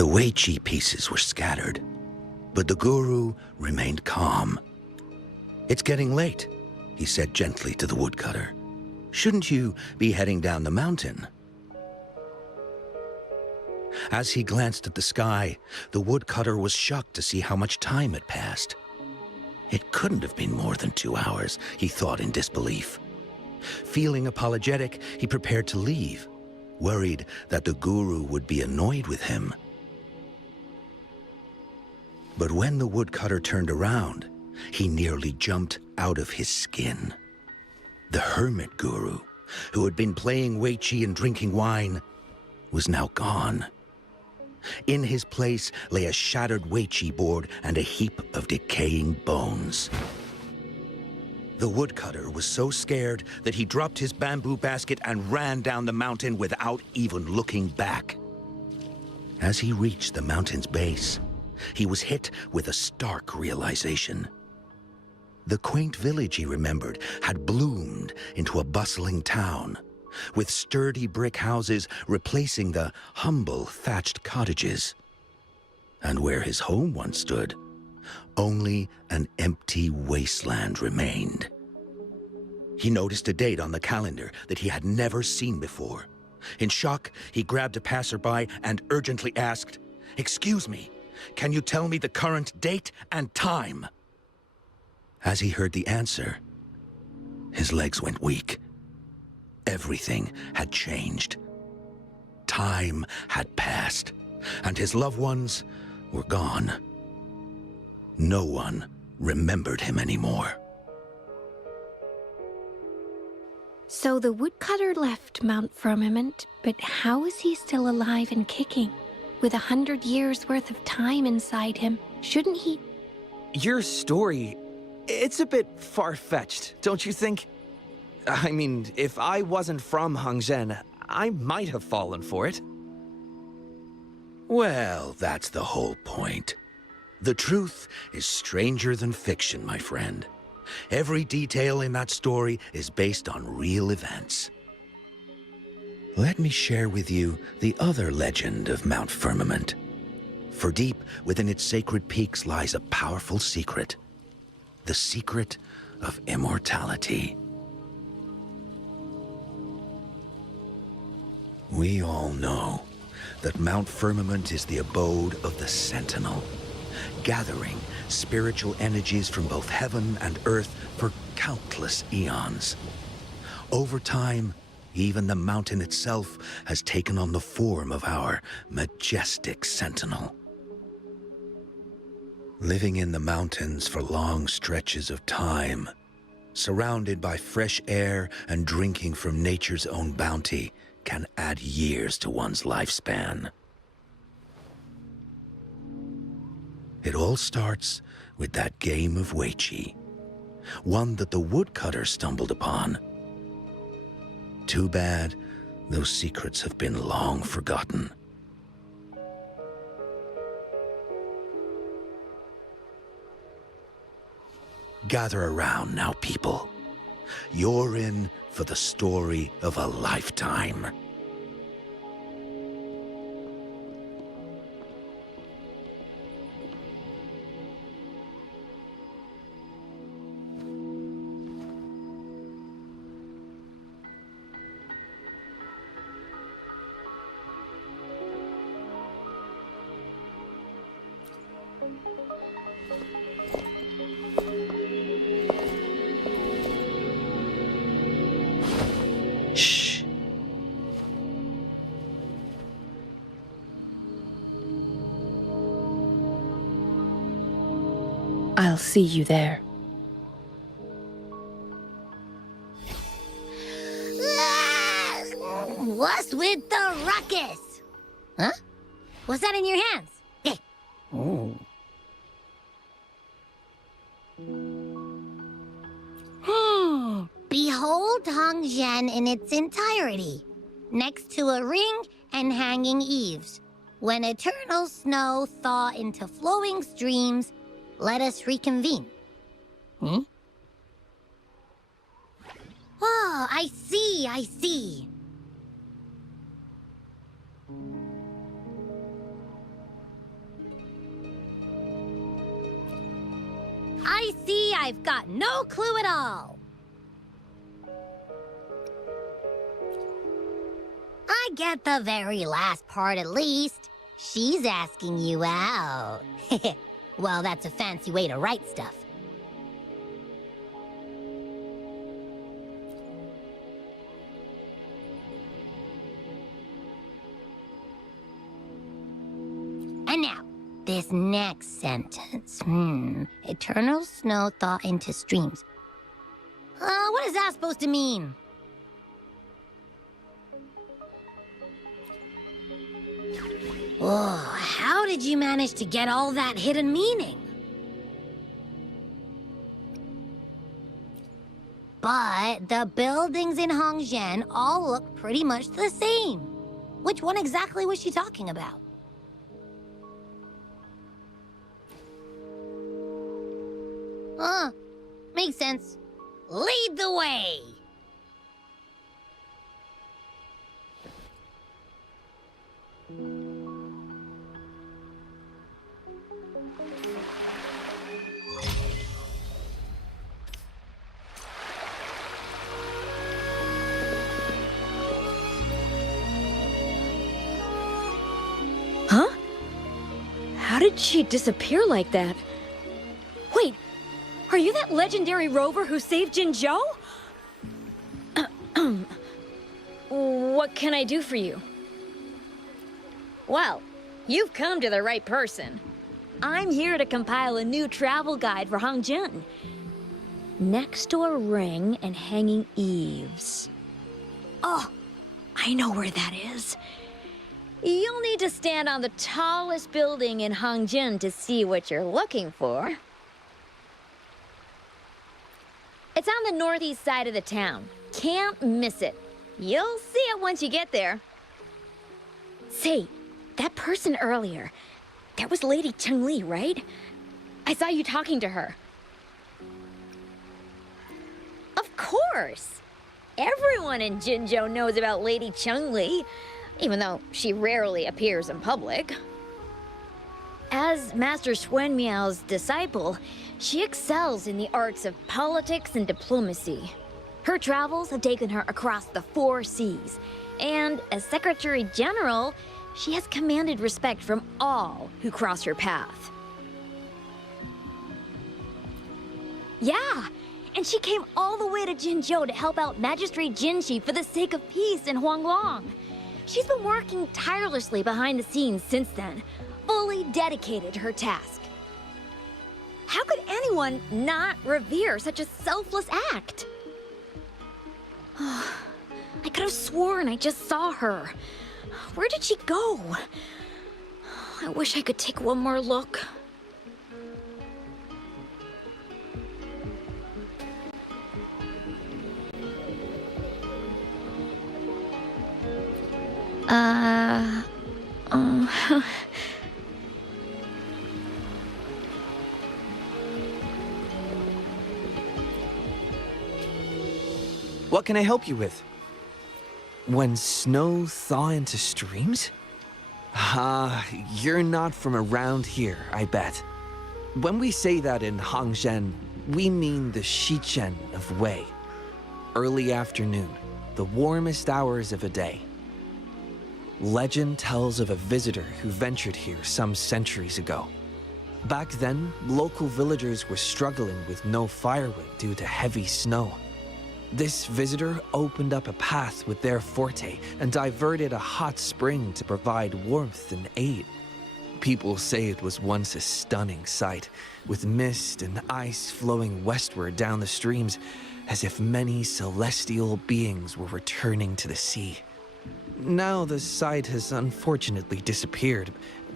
The Weiqi pieces were scattered, but the guru remained calm. "It's getting late," he said gently to the woodcutter. "Shouldn't you be heading down the mountain?" As he glanced at the sky, the woodcutter was shocked to see how much time had passed. It couldn't have been more than 2 hours, he thought in disbelief. Feeling apologetic, he prepared to leave, worried that the guru would be annoyed with him. But when the woodcutter turned around, he nearly jumped out of his skin. The hermit guru, who had been playing Weiqi and drinking wine, was now gone. In his place lay a shattered Weiqi board and a heap of decaying bones. The woodcutter was so scared that he dropped his bamboo basket and ran down the mountain without even looking back. As he reached the mountain's base, he was hit with a stark realization. The quaint village he remembered had bloomed into a bustling town, with sturdy brick houses replacing the humble thatched cottages. And where his home once stood, only an empty wasteland remained. He noticed a date on the calendar that he had never seen before. In shock, he grabbed a passerby and urgently asked, "Excuse me, can you tell me the current date and time?" As he heard the answer, his legs went weak. Everything had changed. Time had passed, and his loved ones were gone. No one remembered him anymore. So the woodcutter left Mount Firmament, but how is he still alive and kicking? With 100 years worth of time inside him, shouldn't he? Your story, it's a bit far-fetched, don't you think? I mean, if I wasn't from Hongzhen, I might have fallen for it. Well, that's the whole point. The truth is stranger than fiction, my friend. Every detail in that story is based on real events. Let me share with you the other legend of Mount Firmament. For deep within its sacred peaks lies a powerful secret. The secret of immortality. We all know that Mount Firmament is the abode of the Sentinel, gathering spiritual energies from both heaven and earth for countless eons. Over time, even the mountain itself has taken on the form of our majestic Sentinel. Living in the mountains for long stretches of time, surrounded by fresh air and drinking from nature's own bounty, can add years to one's lifespan. It all starts with that game of Weiqi, one that the woodcutter stumbled upon. Too bad those secrets have been long forgotten. Gather around now, people. You're in for the story of a lifetime. Shh. I'll see you there. What's with the ruckus? Huh? What's that in your hands? Hey. Oh. Behold Hongzhen in its entirety, next to a ring and hanging eaves. When eternal snow thaw into flowing streams, let us reconvene. Hmm? Oh, I see, I see. I see I've got no clue at all. I get the very last part at least. She's asking you out. Well, that's a fancy way to write stuff. And now, this next sentence. Eternal snow thaw into streams. What is that supposed to mean? Whoa, how did you manage to get all that hidden meaning? But the buildings in Hongzhen all look pretty much the same. Which one exactly was she talking about? Makes sense. Lead the way! Huh? How did she disappear like that? Wait, are you that legendary rover who saved Jinzhou? What can I do for you? Well, you've come to the right person. I'm here to compile a new travel guide for Hongzhen. Next to a ring and hanging eaves. Oh, I know where that is. You'll need to stand on the tallest building in Hongzhen to see what you're looking for. It's on the northeast side of the town. Can't miss it. You'll see it once you get there. Say, that person earlier, that was Lady Changli, right? I saw you talking to her. Of course! Everyone in Jinzhou knows about Lady Changli, even though she rarely appears in public. As Master Xuan Miao's disciple, she excels in the arts of politics and diplomacy. Her travels have taken her across the 4 seas, and as Secretary General, she has commanded respect from all who cross her path. Yeah, and she came all the way to Jinzhou to help out Magistrate Jinshi for the sake of peace in Huanglong. She's been working tirelessly behind the scenes since then, fully dedicated to her task. How could anyone not revere such a selfless act? I could have sworn I just saw her. Where did she go? I wish I could take one more look. What can I help you with? When snow thaw into streams? You're not from around here, I bet. When we say that in Hongzhen, we mean the Shichen of Wei. Early afternoon, the warmest hours of a day. Legend tells of a visitor who ventured here some centuries ago. Back then, local villagers were struggling with no firewood due to heavy snow. This visitor opened up a path with their forte and diverted a hot spring to provide warmth and aid. People say it was once a stunning sight, with mist and ice flowing westward down the streams, as if many celestial beings were returning to the sea. Now the sight has unfortunately disappeared,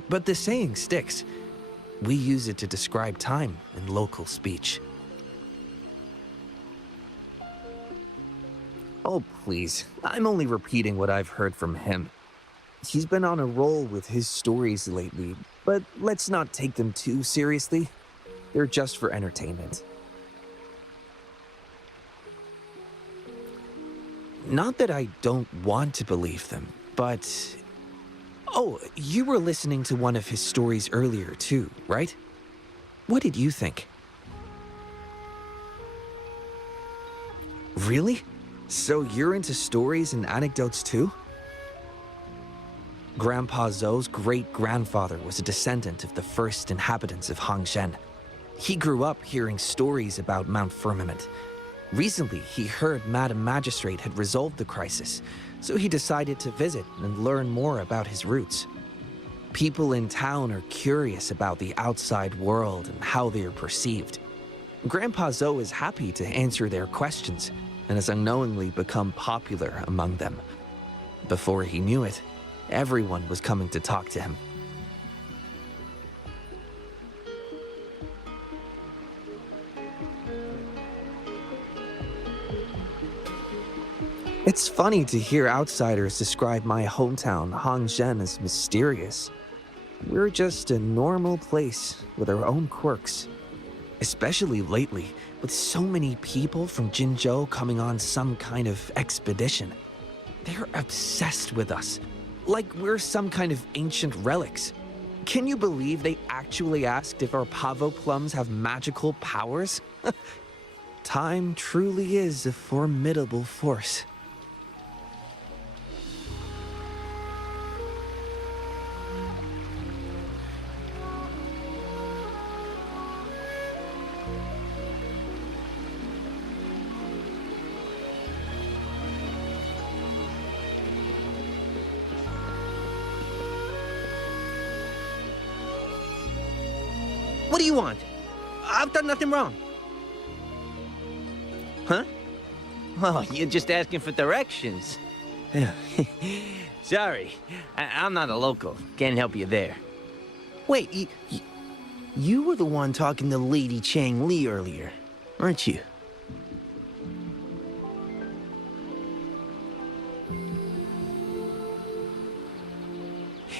but the saying sticks. We use it to describe time in local speech. Oh, please. I'm only repeating what I've heard from him. He's been on a roll with his stories lately, but let's not take them too seriously. They're just for entertainment. Not that I don't want to believe them, but... Oh, you were listening to one of his stories earlier too, right? What did you think? Really? So you're into stories and anecdotes too? Grandpa Zhou's great-grandfather was a descendant of the first inhabitants of Hangzhen. He grew up hearing stories about Mount Firmament. Recently, he heard Madam Magistrate had resolved the crisis, so he decided to visit and learn more about his roots. People in town are curious about the outside world and how they are perceived. Grandpa Zhou is happy to answer their questions and has unknowingly become popular among them. Before he knew it, everyone was coming to talk to him. It's funny to hear outsiders describe my hometown, Hangzhen, as mysterious. We're just a normal place with our own quirks. Especially lately, with so many people from Jinzhou coming on some kind of expedition. They're obsessed with us, like we're some kind of ancient relics. Can you believe they actually asked if our pavo plums have magical powers? Time truly is a formidable force. What do you want? I've done nothing wrong. Huh? Oh, you're just asking for directions. Sorry, I'm not a local. Can't help you there. Wait, you were the one talking to Lady Changli earlier, weren't you?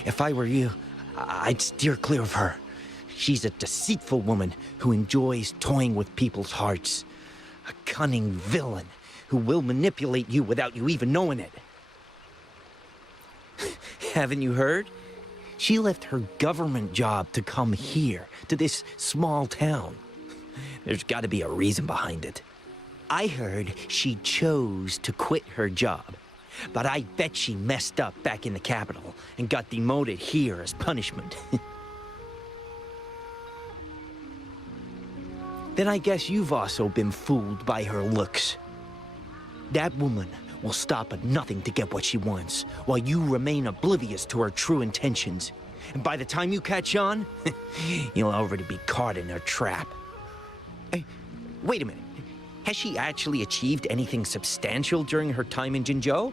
If I were you, I'd steer clear of her. She's a deceitful woman who enjoys toying with people's hearts. A cunning villain who will manipulate you without you even knowing it. Haven't you heard? She left her government job to come here, to this small town. There's got to be a reason behind it. I heard she chose to quit her job, but I bet she messed up back in the capital and got demoted here as punishment. Then I guess you've also been fooled by her looks. That woman will stop at nothing to get what she wants, while you remain oblivious to her true intentions. And by the time you catch on, you'll already be caught in her trap. Hey, wait a minute. Has she actually achieved anything substantial during her time in Jinzhou?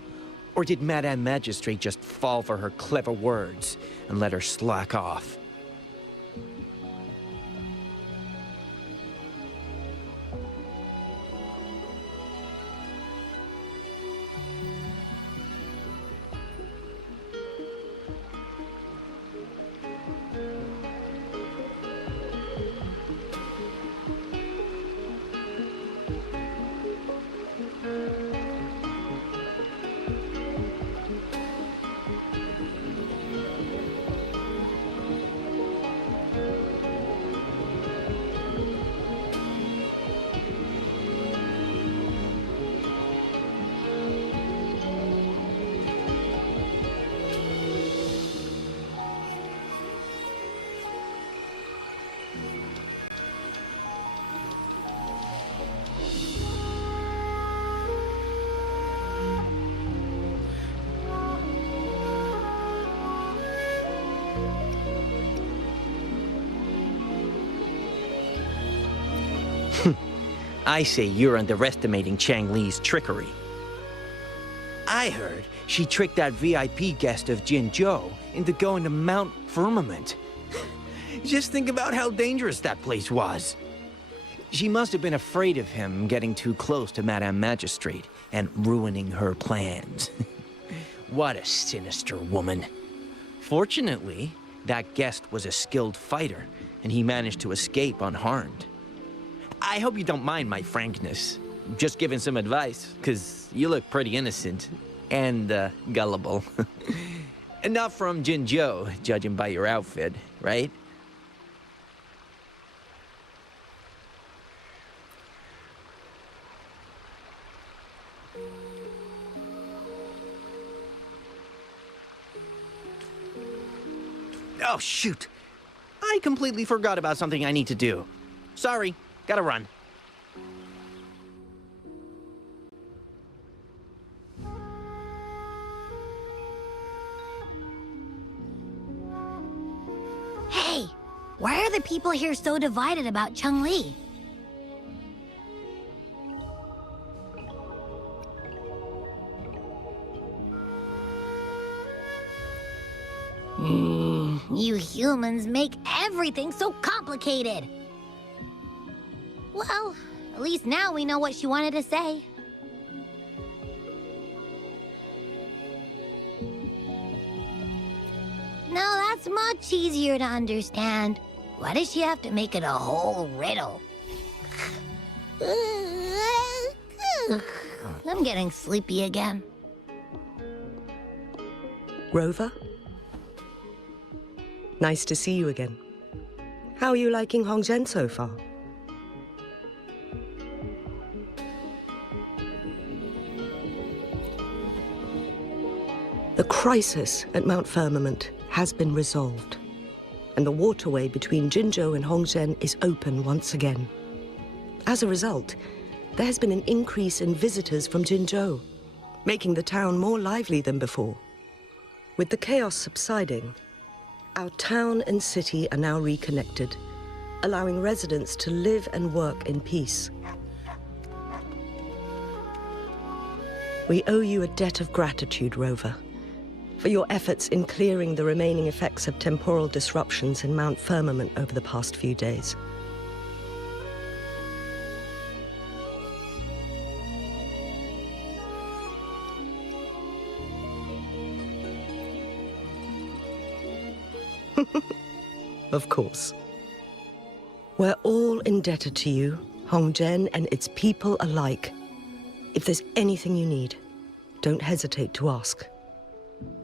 Or did Madame Magistrate just fall for her clever words and let her slack off? I say you're underestimating Changli's trickery. I heard she tricked that VIP guest of Jinzhou into going to Mount Firmament. Just think about how dangerous that place was. She must have been afraid of him getting too close to Madame Magistrate and ruining her plans. What a sinister woman. Fortunately, that guest was a skilled fighter, and he managed to escape unharmed. I hope you don't mind my frankness. Just giving some advice, because you look pretty innocent and gullible. And not from Jinzhou, judging by your outfit, right? Oh, shoot. I completely forgot about something I need to do. Sorry, gotta run. Hey, why are the people here so divided about Changli? You humans make everything so complicated. Well, at least now we know what she wanted to say. No, that's much easier to understand. Why does she have to make it a whole riddle? I'm getting sleepy again. Rover? Nice to see you again. How are you liking Hongzhen so far? The crisis at Mount Firmament has been resolved, and the waterway between Jinzhou and Hongzhen is open once again. As a result, there has been an increase in visitors from Jinzhou, making the town more lively than before. With the chaos subsiding, our town and city are now reconnected, allowing residents to live and work in peace. We owe you a debt of gratitude, Rover, for your efforts in clearing the remaining effects of temporal disruptions in Mount Firmament over the past few days. Of course. We're all indebted to you, Hongzhen and its people alike. If there's anything you need, don't hesitate to ask.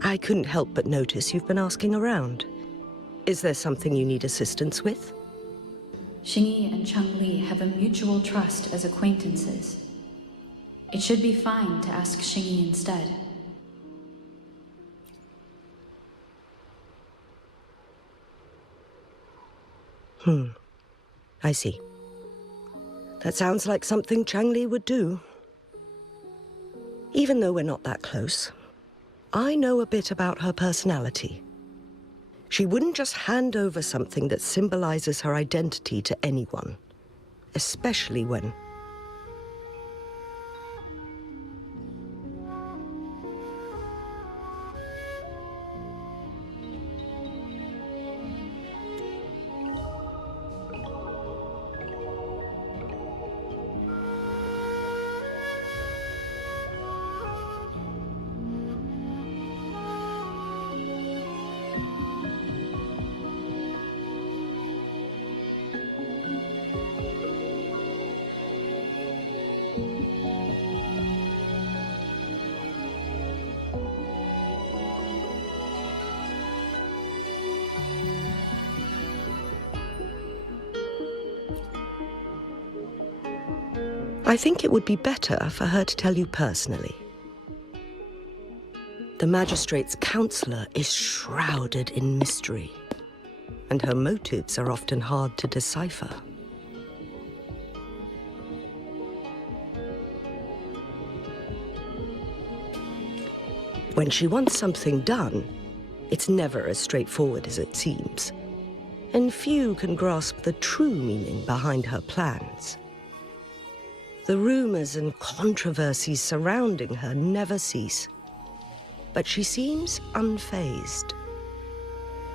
I couldn't help but notice you've been asking around. Is there something you need assistance with? Xingyi and Changli have a mutual trust as acquaintances. It should be fine to ask Xingyi instead. I see. That sounds like something Changli would do. Even though we're not that close, I know a bit about her personality. She wouldn't just hand over something that symbolizes her identity to anyone, especially when... I think it would be better for her to tell you personally. The magistrate's counselor is shrouded in mystery, and her motives are often hard to decipher. When she wants something done, it's never as straightforward as it seems, and few can grasp the true meaning behind her plans. The rumors and controversies surrounding her never cease, but she seems unfazed.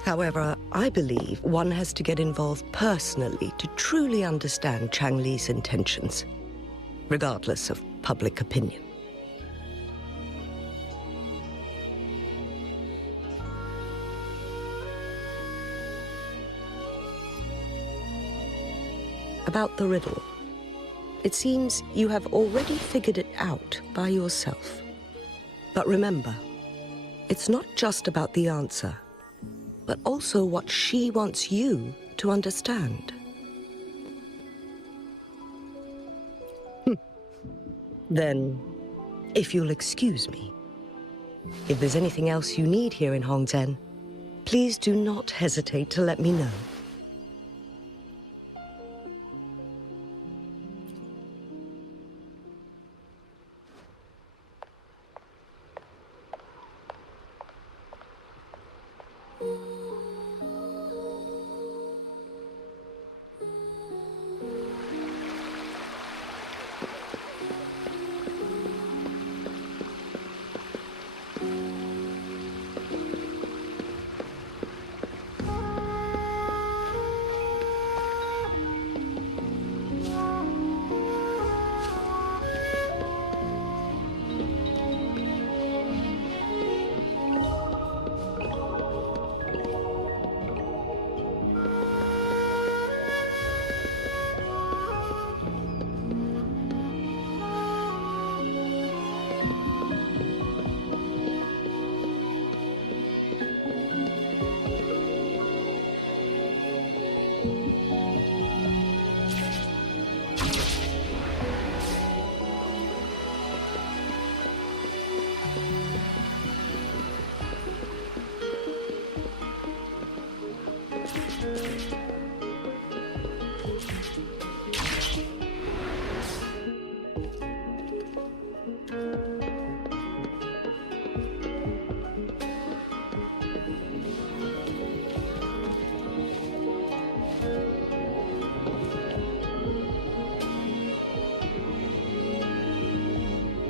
However, I believe one has to get involved personally to truly understand Changli's intentions, regardless of public opinion. About the riddle. It seems you have already figured it out by yourself. But remember, it's not just about the answer, but also what she wants you to understand. Then, if you'll excuse me, if there's anything else you need here in Hongzhen, Please do not hesitate to let me know.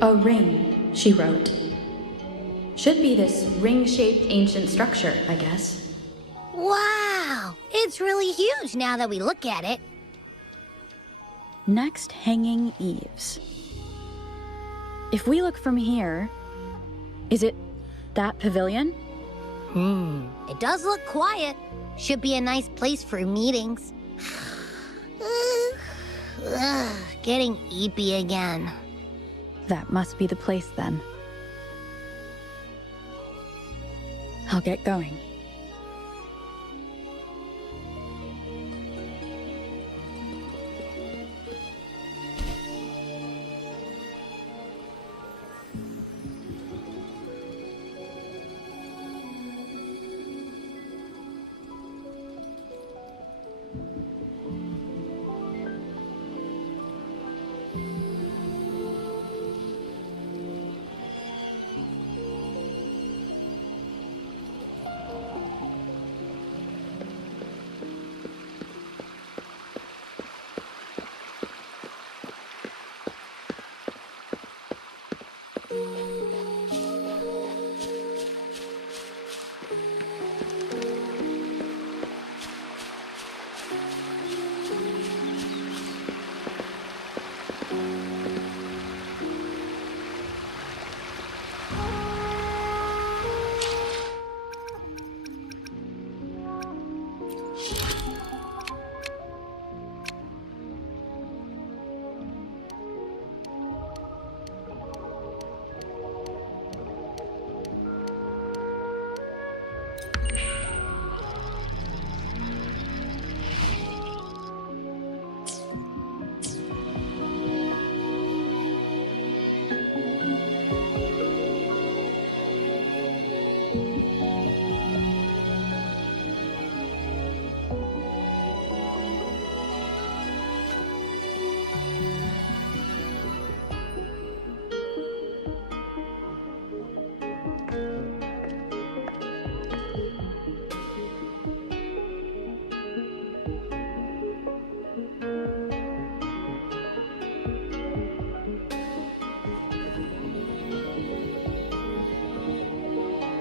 A ring, she wrote. Should be this ring-shaped ancient structure, I guess. Wow! It's really huge now that we look at it. Next, hanging eaves. If we look from here, is it that pavilion? It does look quiet. Should be a nice place for meetings. Getting eepy again. That must be the place then. I'll get going.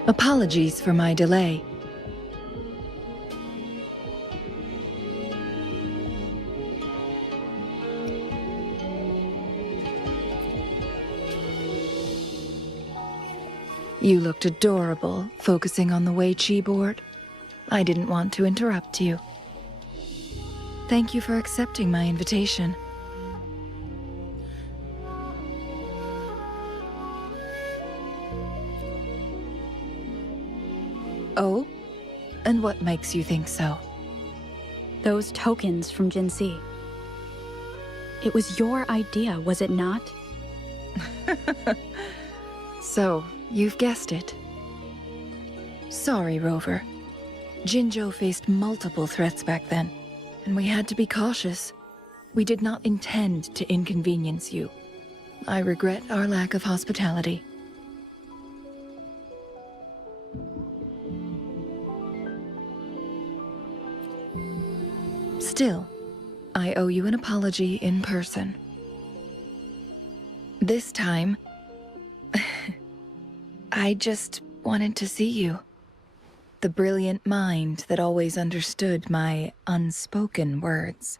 Apologies for my delay. You looked adorable, focusing on the Wei Qi board. I didn't want to interrupt you. Thank you for accepting my invitation. Oh? And what makes you think so? Those tokens from Jinxi. It was your idea, was it not? So, you've guessed it. Sorry, Rover. Jinzhou faced multiple threats back then, and we had to be cautious. We did not intend to inconvenience you. I regret our lack of hospitality. Still, I owe you an apology in person. This time, I just wanted to see you. The brilliant mind that always understood my unspoken words.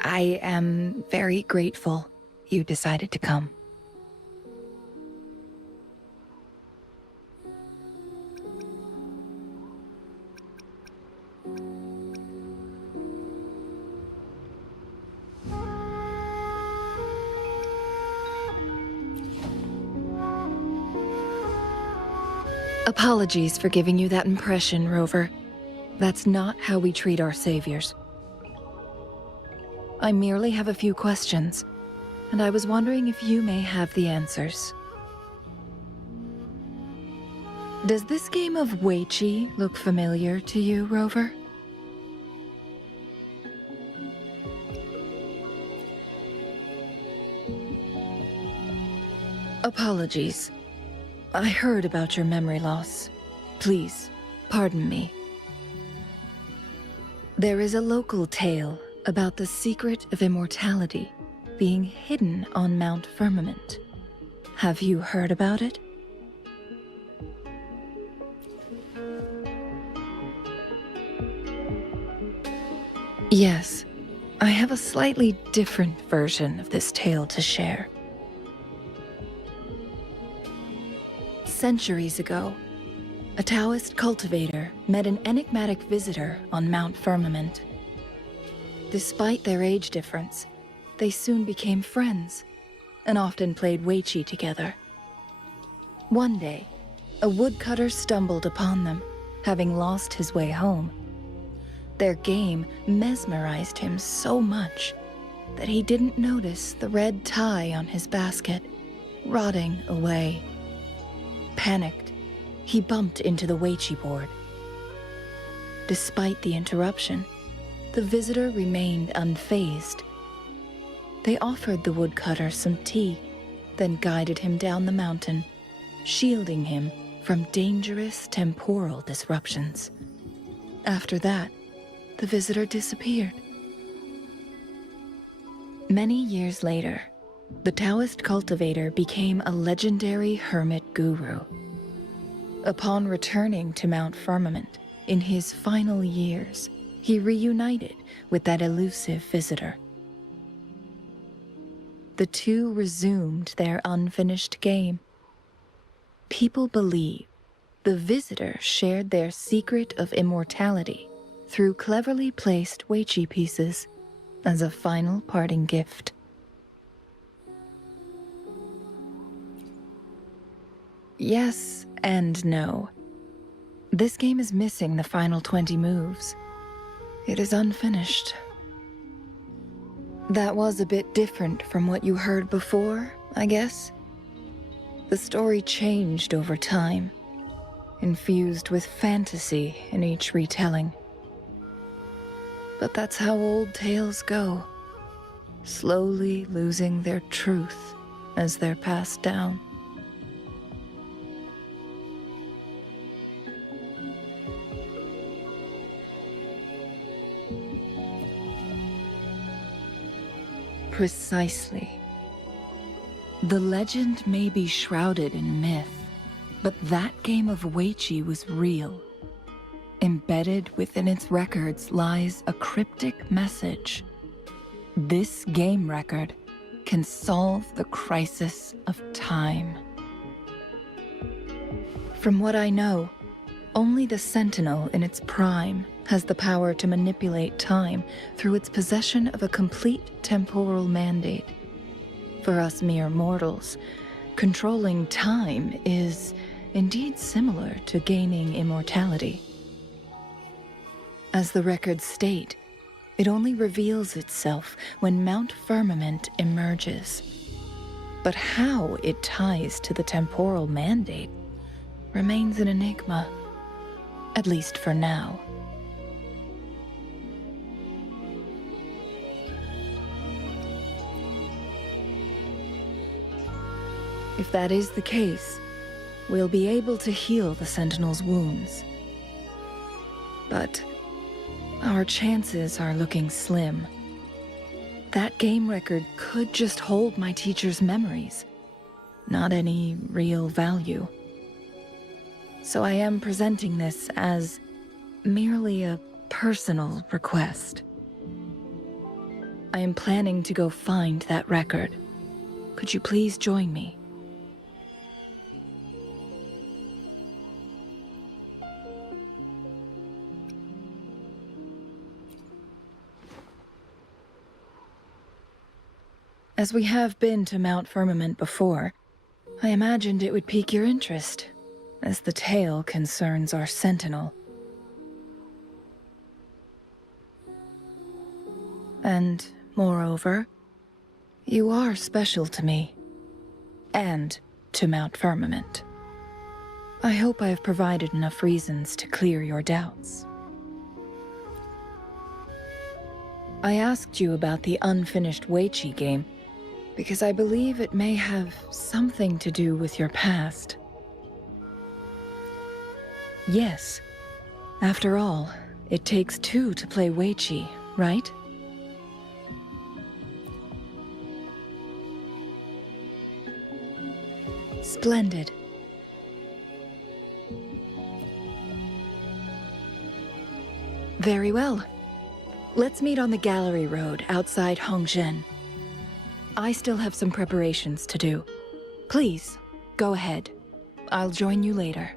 I am very grateful you decided to come. Apologies for giving you that impression, Rover. That's not how we treat our saviors. I merely have a few questions, and I was wondering if you may have the answers. Does this game of Weiqi look familiar to you, Rover? Apologies. I heard about your memory loss. Please, pardon me. There is a local tale about the secret of immortality being hidden on Mount Firmament. Have you heard about it? Yes, I have a slightly different version of this tale to share. Centuries ago, a Taoist cultivator met an enigmatic visitor on Mount Firmament. Despite their age difference, they soon became friends and often played Weiqi together. One day, a woodcutter stumbled upon them, having lost his way home. Their game mesmerized him so much that he didn't notice the red tie on his basket, rotting away. Panicked, he bumped into the Weiqi board. Despite the interruption, the visitor remained unfazed. They offered the woodcutter some tea, then guided him down the mountain, shielding him from dangerous temporal disruptions. After that, the visitor disappeared. Many years later, the Taoist cultivator became a legendary hermit guru. Upon returning to Mount Firmament in his final years, he reunited with that elusive visitor. The two resumed their unfinished game. People believe the visitor shared their secret of immortality through cleverly placed Weiqi pieces as a final parting gift. Yes and no. This game is missing the final 20 moves. It is unfinished. That was a bit different from what you heard before, I guess. The story changed over time, infused with fantasy in each retelling. But that's how old tales go, slowly losing their truth as they're passed down. Precisely. The legend may be shrouded in myth, but that game of Weiqi was real. Embedded within its records lies a cryptic message. This game record can solve the crisis of time. From what I know, only the Sentinel in its prime has the power to manipulate time through its possession of a complete temporal mandate. For us mere mortals, controlling time is indeed similar to gaining immortality. As the records state, it only reveals itself when Mount Firmament emerges. But how it ties to the temporal mandate remains an enigma. At least for now. If that is the case, we'll be able to heal the Sentinel's wounds. But our chances are looking slim. That game record could just hold my teacher's memories, not any real value. So I am presenting this as merely a personal request. I am planning to go find that record. Could you please join me? As we have been to Mount Firmament before, I imagined it would pique your interest, as the tale concerns our Sentinel. And, moreover, you are special to me, and to Mount Firmament. I hope I have provided enough reasons to clear your doubts. I asked you about the unfinished Weiqi game, because I believe it may have something to do with your past. Yes. After all, it takes two to play Weiqi, right? Splendid. Very well. Let's meet on the Gallery Road outside Hongzhen. I still have some preparations to do. Please, go ahead. I'll join you later.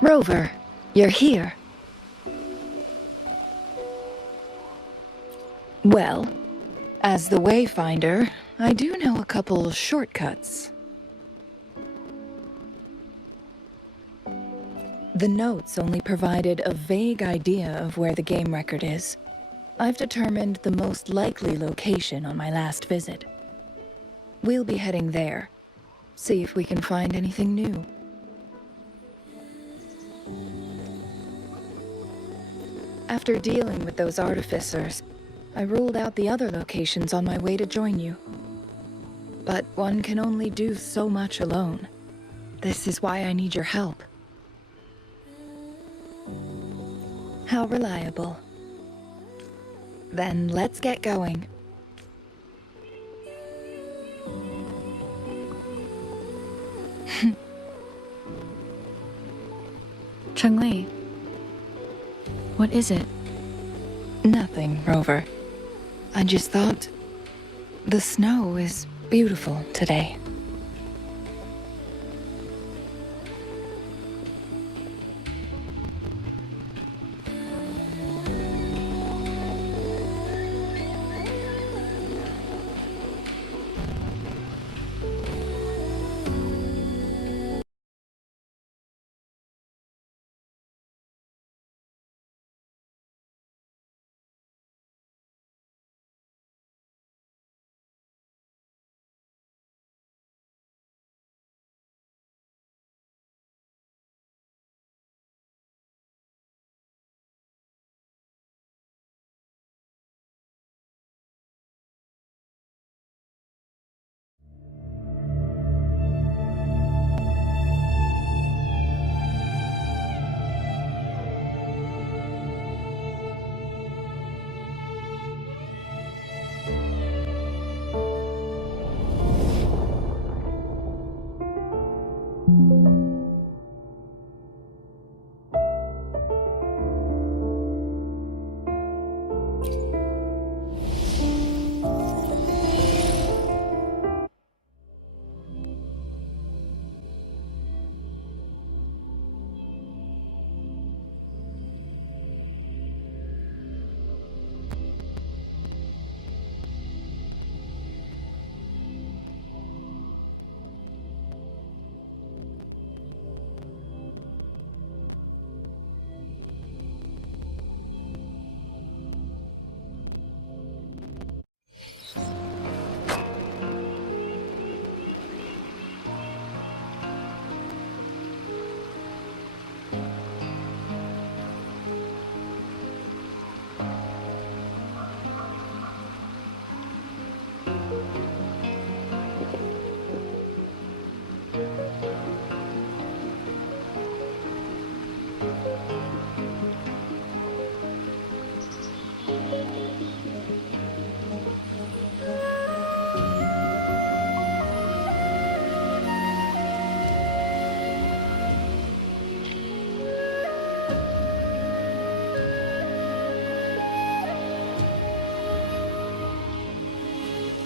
Rover, you're here. Well, as the Wayfinder, I do know a couple shortcuts. The notes only provided a vague idea of where the game record is. I've determined the most likely location on my last visit. We'll be heading there. See if we can find anything new. After dealing with those artificers, I ruled out the other locations on my way to join you. But one can only do so much alone. This is why I need your help. How reliable. Then let's get going. Changli, what is it? Nothing, Rover. I just thought the snow is beautiful today.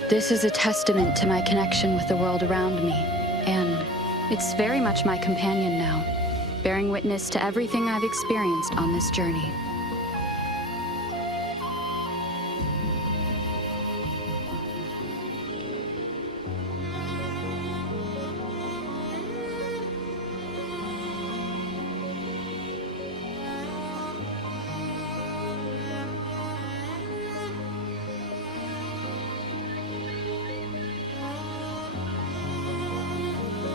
This is a testament to my connection with the world around me, and it's very much my companion now, bearing witness to everything I've experienced on this journey.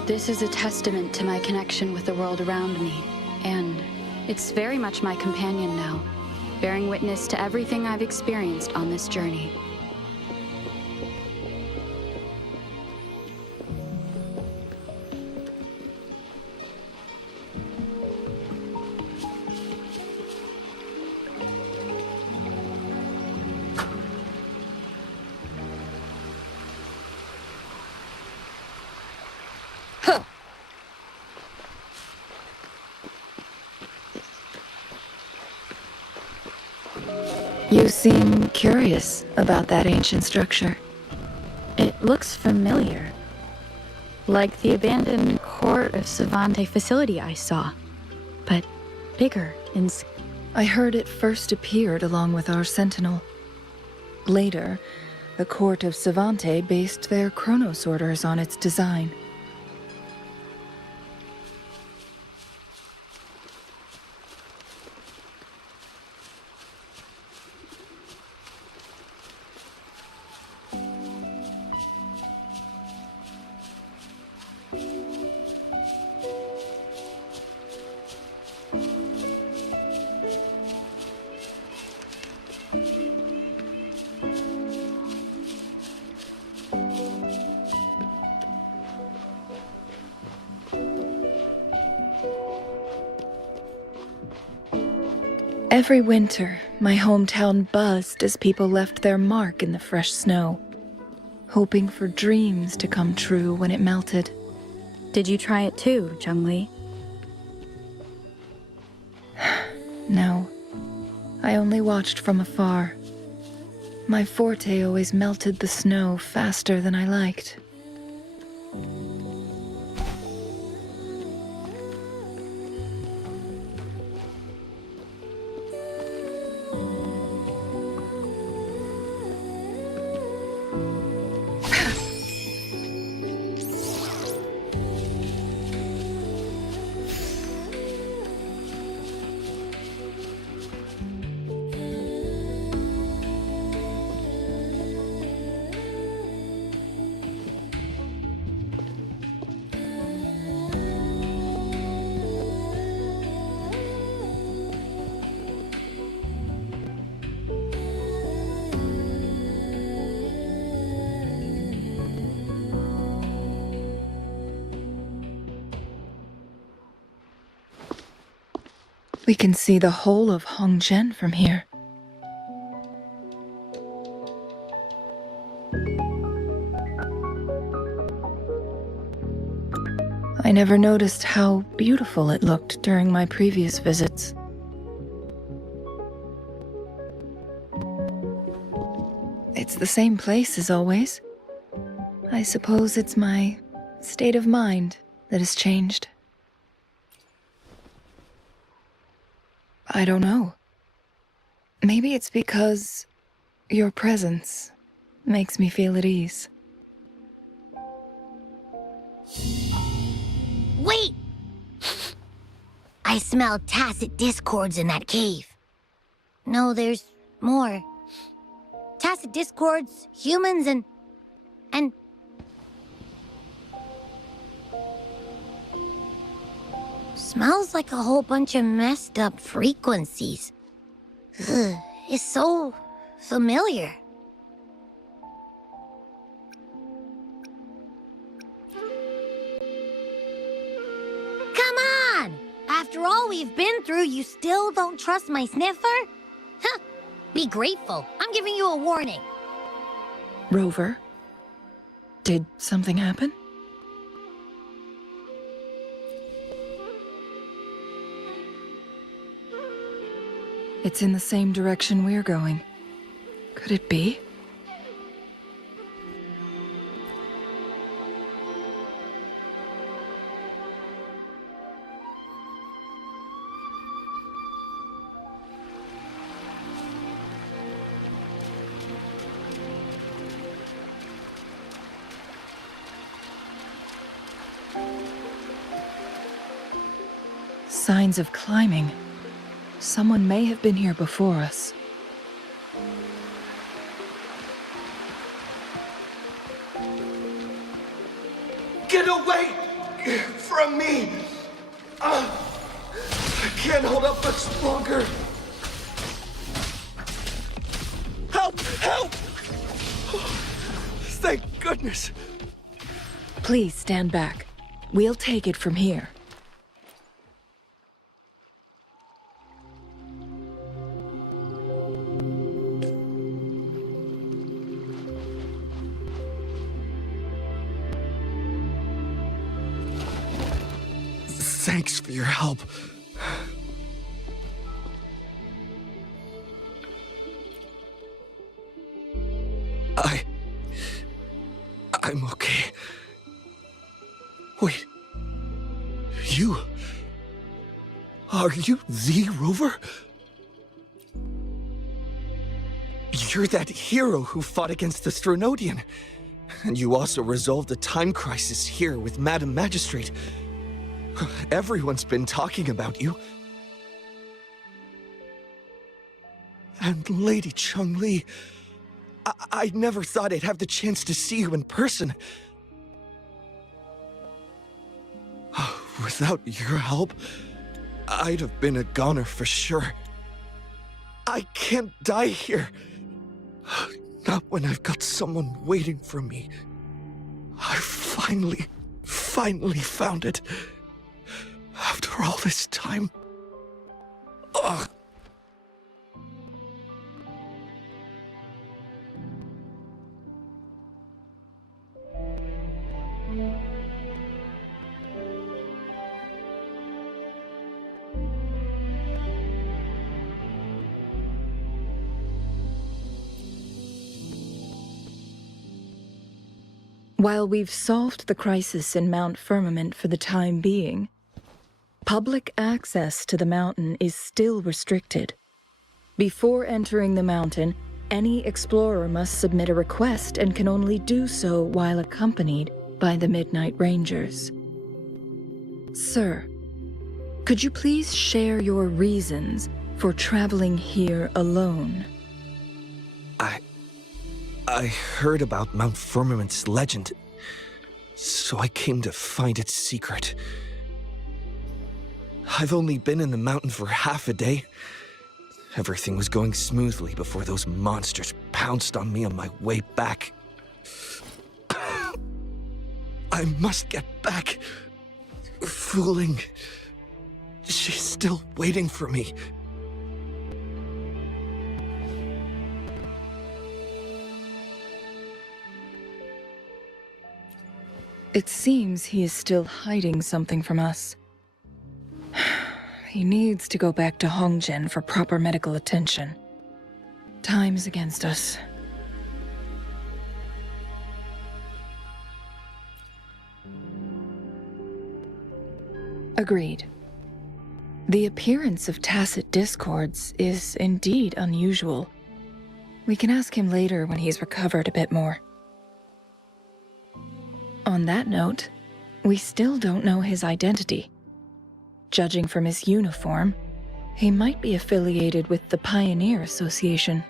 This is a testament to my connection with the world around me, and it's very much my companion now, bearing witness to everything I've experienced on this journey. You seem curious about that ancient structure. It looks familiar. Like the abandoned court of Savante facility I saw, but bigger and... I heard it first appeared along with our sentinel. Later, the court of Savante based their Chronos orders on its design. Every winter, my hometown buzzed as people left their mark in the fresh snow, hoping for dreams to come true when it melted. Did you try it too, Changli? No, I only watched from afar. My forte always melted the snow faster than I liked. We can see the whole of Hongzhen from here. I never noticed how beautiful it looked during my previous visits. It's the same place as always. I suppose it's my state of mind that has changed. I don't know. Maybe it's because your presence makes me feel at ease. Wait! I smell tacit discords in that cave. No, there's more. Tacit discords, humans, and... Smells like a whole bunch of messed up frequencies. Ugh, it's so familiar. Come on! After all we've been through, you still don't trust my sniffer? Huh. Be grateful. I'm giving you a warning. Rover, did something happen? It's in the same direction we're going. Could it be? Signs of climbing. Someone may have been here before us. Get away from me! I can't hold up much longer. Help! Help! Thank goodness. Please stand back. We'll take it from here. Thanks for your help. I'm okay. Wait. Are you the Rover? You're that hero who fought against the Stronodian. And you also resolved a time crisis here with Madam Magistrate. Everyone's been talking about you. And Lady Changli, I never thought I'd have the chance to see you in person. Without your help, I'd have been a goner for sure. I can't die here. Not when I've got someone waiting for me. I finally found it. After all this time. Ugh. While we've solved the crisis in Mount Firmament for the time being, public access to the mountain is still restricted. Before entering the mountain, any explorer must submit a request and can only do so while accompanied by the Midnight Rangers. Sir, could you please share your reasons for traveling here alone? I heard about Mount Firmament's legend, so I came to find its secret. I've only been in the mountain for half a day. Everything was going smoothly before those monsters pounced on me on my way back. I must get back. Fooling. She's still waiting for me. It seems he is still hiding something from us. He needs to go back to Hongzhen for proper medical attention. Time's against us. Agreed. The appearance of tacit discords is indeed unusual. We can ask him later when he's recovered a bit more. On that note, we still don't know his identity. Judging from his uniform, he might be affiliated with the Pioneer Association.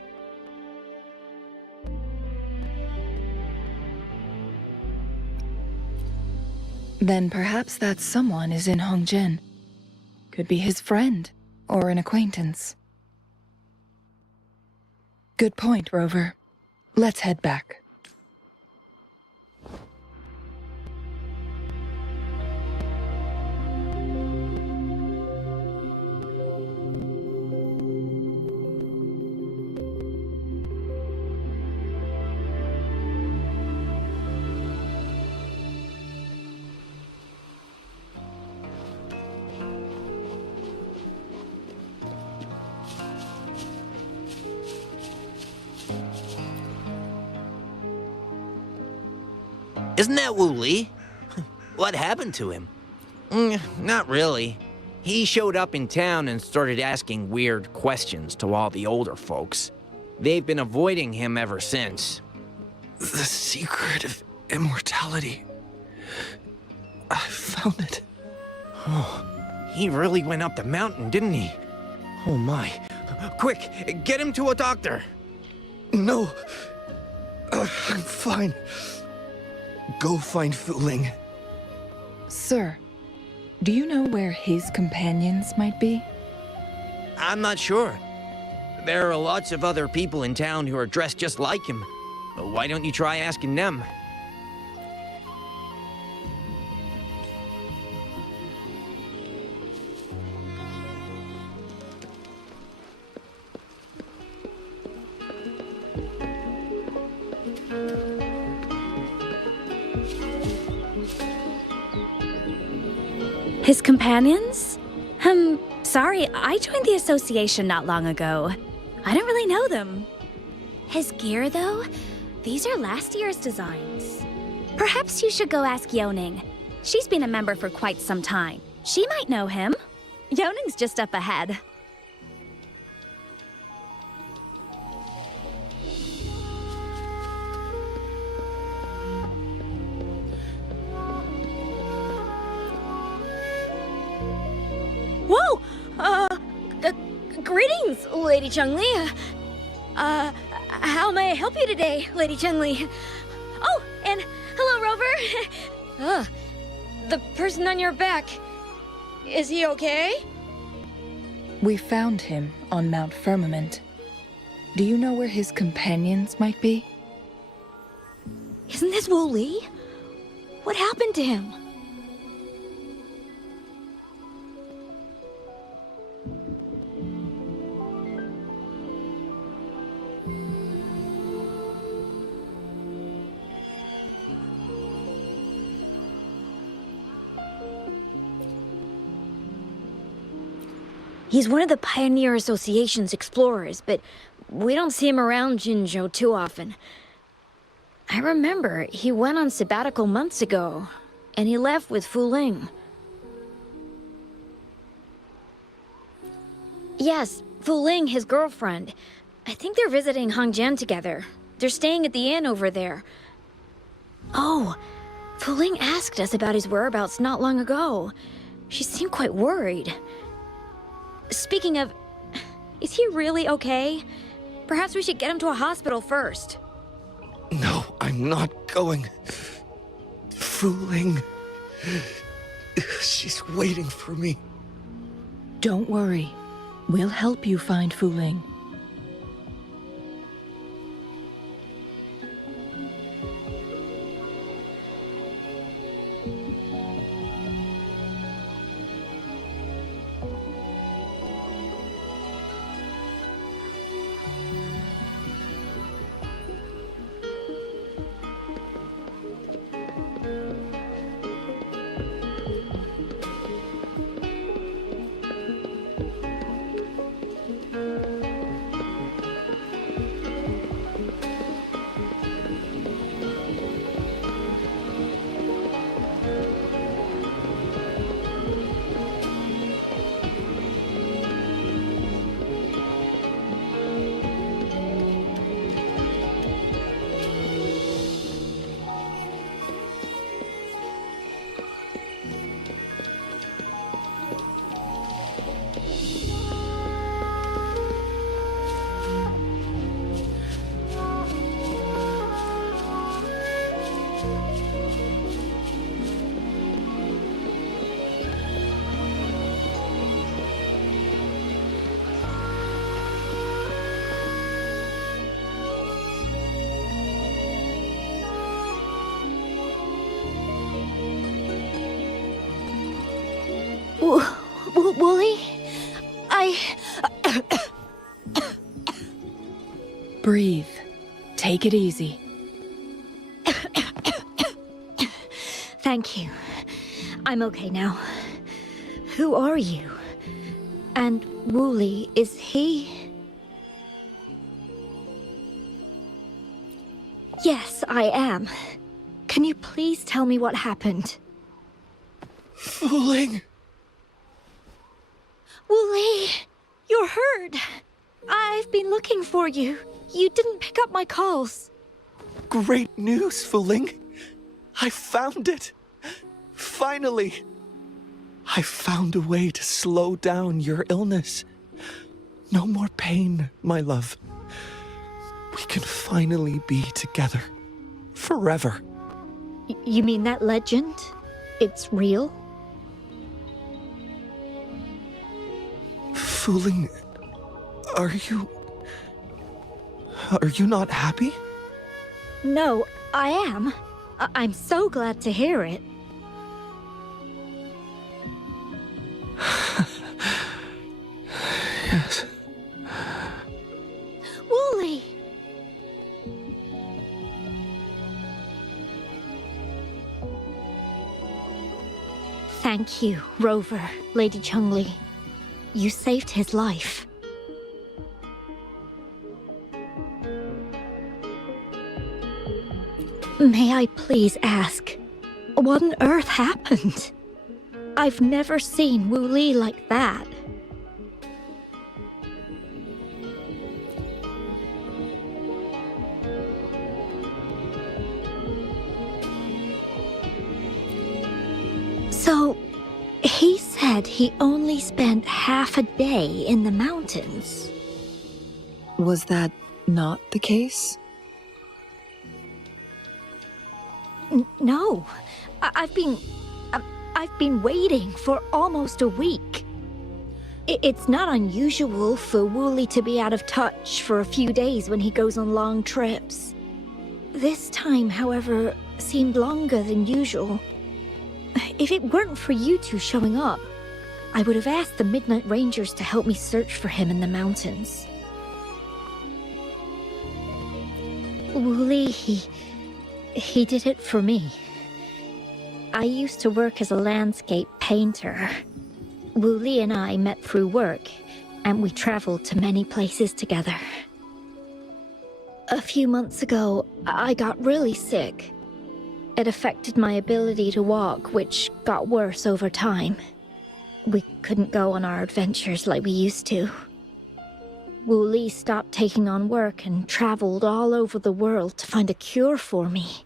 Then perhaps that someone is in Hongzhen. Could be his friend, or an acquaintance. Good point, Rover. Let's head back. Isn't that Wu Li? What happened to him? Not really. He showed up in town and started asking weird questions to all the older folks. They've been avoiding him ever since. The secret of immortality. I found it. Oh, he really went up the mountain, didn't he? Oh my. Quick, get him to a doctor. No. I'm fine. Go find Fu Ling. Sir, do you know where his companions might be? I'm not sure. There are lots of other people in town who are dressed just like him. Why don't you try asking them? His companions? Sorry, I joined the association not long ago. I don't really know them. His gear, though? These are last year's designs. Perhaps you should go ask Yoning. She's been a member for quite some time. She might know him. Yoning's just up ahead. Whoa! Greetings, Lady Changli. How may I help you today, Lady Changli? Oh, and hello, Rover. The person on your back. Is he okay? We found him on Mount Firmament. Do you know where his companions might be? Isn't this Wu Li? What happened to him? He's one of the Pioneer Association's explorers, but we don't see him around Jinzhou too often. I remember he went on sabbatical months ago, and he left with Fu Ling. Yes, Fu Ling, his girlfriend. I think they're visiting Hangjian together. They're staying at the inn over there. Oh, Fu Ling asked us about his whereabouts not long ago. She seemed quite worried. Speaking of, is he really okay? Perhaps we should get him to a hospital first. No, I'm not going. Fu Ling. She's waiting for me. Don't worry. We'll help you find Fu Ling. Wooly? Breathe. Take it easy. Thank you. I'm okay now. Who are you? And Wooly, is he? Yes, I am. Can you please tell me what happened? Fooling! Wooly, you're hurt. I've been looking for you. You didn't pick up my calls. Great news, Fooling! I found it! Finally! I found a way to slow down your illness. No more pain, my love. We can finally be together. Forever. You mean that legend? It's real? Fooling, are you not happy? No, I am. I'm so glad to hear it. Yes. Wooly! Thank you, Rover, Lady Changli. You saved his life. May I please ask, what on earth happened? I've never seen Wu Li like that. So, he said he only spent half a day in the mountains. Was that not the case? No, I've been waiting for almost a week. It's not unusual for Wooly to be out of touch for a few days when he goes on long trips. This time, however, seemed longer than usual. If it weren't for you two showing up, I would have asked the Midnight Rangers to help me search for him in the mountains. Wooly, he did it for me. I used to work as a landscape painter. Wooly and I met through work, and we traveled to many places together. A few months ago, I got really sick. It affected my ability to walk, which got worse over time. We couldn't go on our adventures like we used to. Wooly stopped taking on work and traveled all over the world to find a cure for me.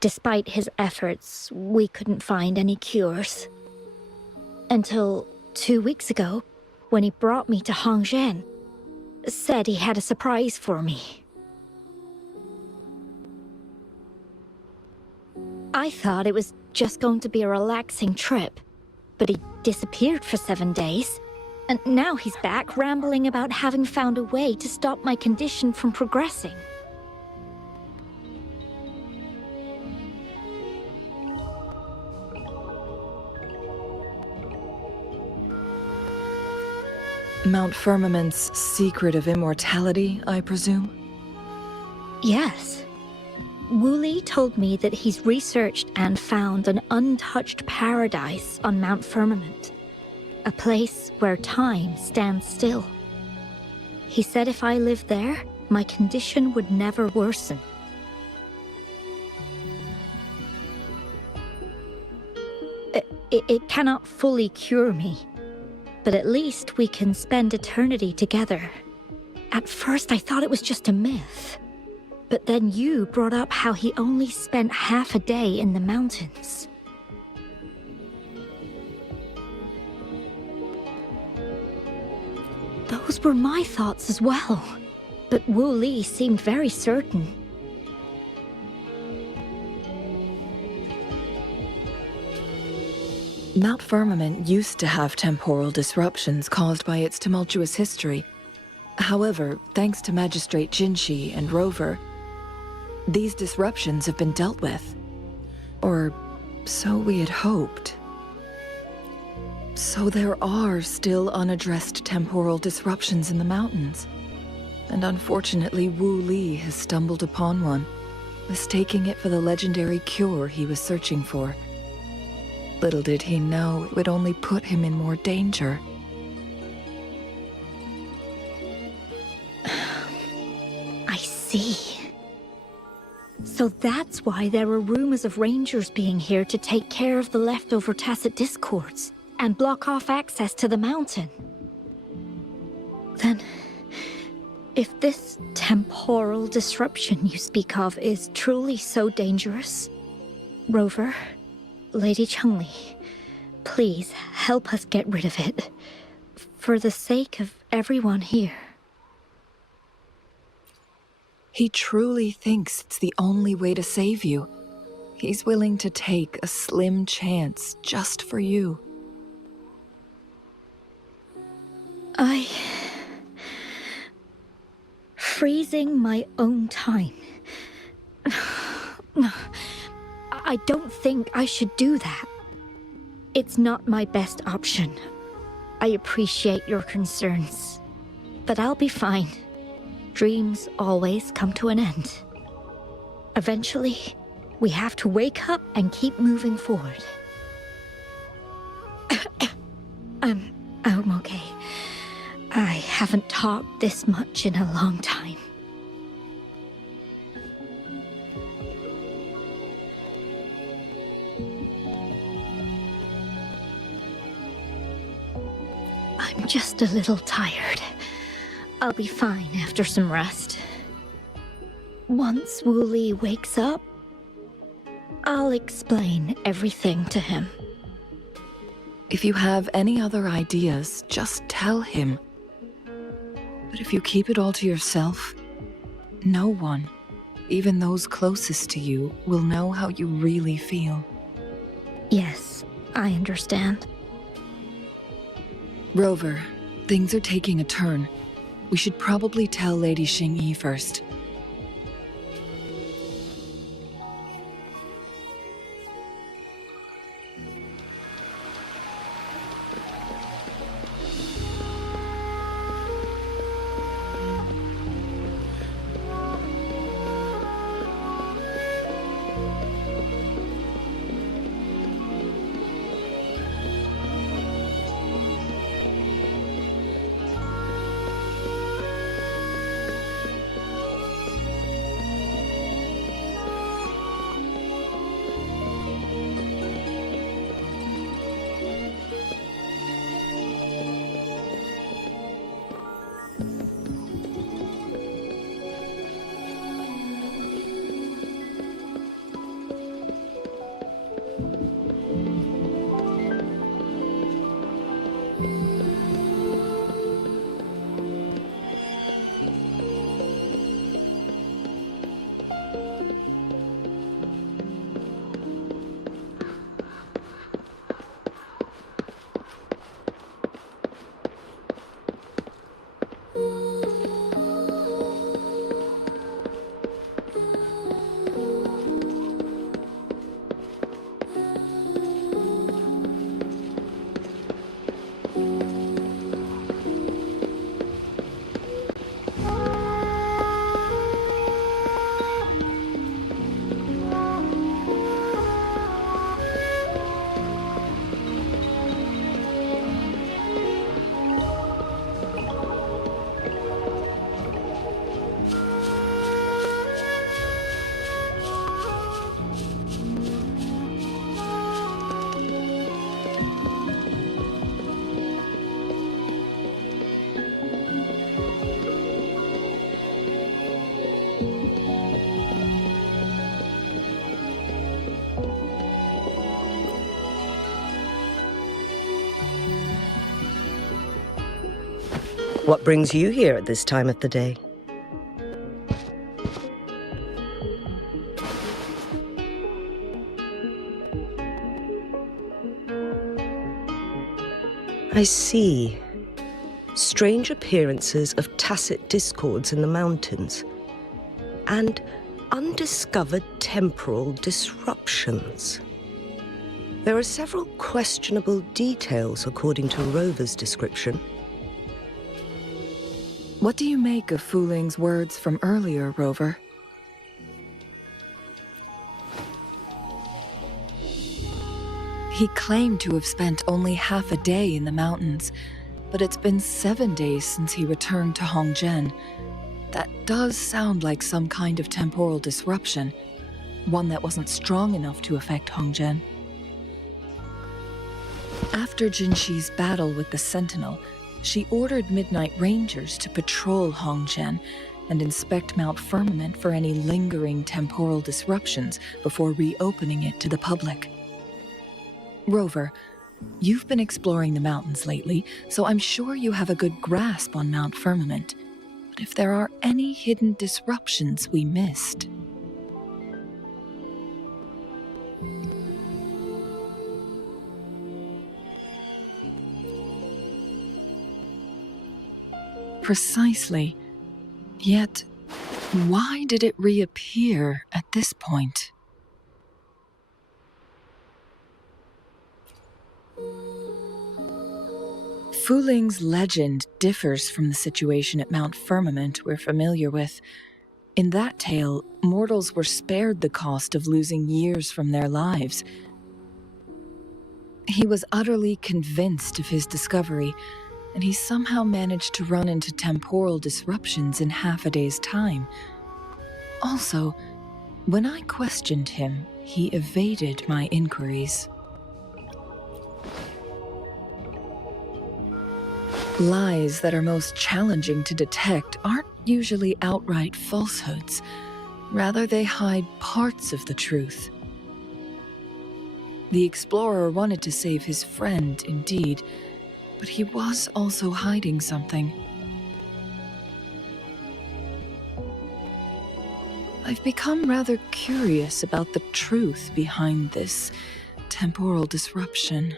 Despite his efforts, we couldn't find any cures. Until 2 weeks ago, when he brought me to Hongzhen, said he had a surprise for me. I thought it was just going to be a relaxing trip, but he disappeared for 7 days, and now he's back rambling about having found a way to stop my condition from progressing. Mount Firmament's secret of immortality, I presume? Yes. Wooly told me that he's researched and found an untouched paradise on Mount Firmament. A place where time stands still. He said if I lived there, my condition would never worsen. It cannot fully cure me, but at least we can spend eternity together. At first I thought it was just a myth. But then you brought up how he only spent half a day in the mountains. Those were my thoughts as well. But Wu Li seemed very certain. Mount Firmament used to have temporal disruptions caused by its tumultuous history. However, thanks to Magistrate Jinshi and Rover, these disruptions have been dealt with. Or so we had hoped. So there are still unaddressed temporal disruptions in the mountains. And unfortunately, Wu Li has stumbled upon one, mistaking it for the legendary cure he was searching for. Little did he know it would only put him in more danger. I see. So that's why there were rumors of rangers being here to take care of the leftover tacit discords and block off access to the mountain. Then, if this temporal disruption you speak of is truly so dangerous, Rover, Lady Changli, please help us get rid of it. For the sake of everyone here. He truly thinks it's the only way to save you. He's willing to take a slim chance just for you. Freezing my own time. I don't think I should do that. It's not my best option. I appreciate your concerns, but I'll be fine. Dreams always come to an end. Eventually, we have to wake up and keep moving forward. I'm okay. I haven't talked this much in a long time. I'm just a little tired. I'll be fine after some rest. Once Wooly wakes up, I'll explain everything to him. If you have any other ideas, just tell him. But if you keep it all to yourself, no one, even those closest to you, will know how you really feel. Yes, I understand. Rover, things are taking a turn. We should probably tell Lady Xingyi first. What brings you here at this time of the day? I see. Strange appearances of tacit discords in the mountains, and undiscovered temporal disruptions. There are several questionable details according to Rover's description. What do you make of Fuling's words from earlier, Rover? He claimed to have spent only half a day in the mountains, but it's been 7 days since he returned to Hongzhen. That does sound like some kind of temporal disruption. one that wasn't strong enough to affect Hongzhen. After Jinxi's battle with the Sentinel, she ordered Midnight Rangers to patrol Hongzhen and inspect Mount Firmament for any lingering temporal disruptions before reopening it to the public. Rover, you've been exploring the mountains lately, so I'm sure you have a good grasp on Mount Firmament. But if there are any hidden disruptions we missed... Precisely. Yet, why did it reappear at this point? Fuling's legend differs from the situation at Mount Firmament we're familiar with. In that tale, mortals were spared the cost of losing years from their lives. He was utterly convinced of his discovery, and he somehow managed to run into temporal disruptions in half a day's time. Also, when I questioned him, he evaded my inquiries. Lies that are most challenging to detect aren't usually outright falsehoods. Rather, they hide parts of the truth. The explorer wanted to save his friend, indeed, but he was also hiding something. I've become rather curious about the truth behind this temporal disruption.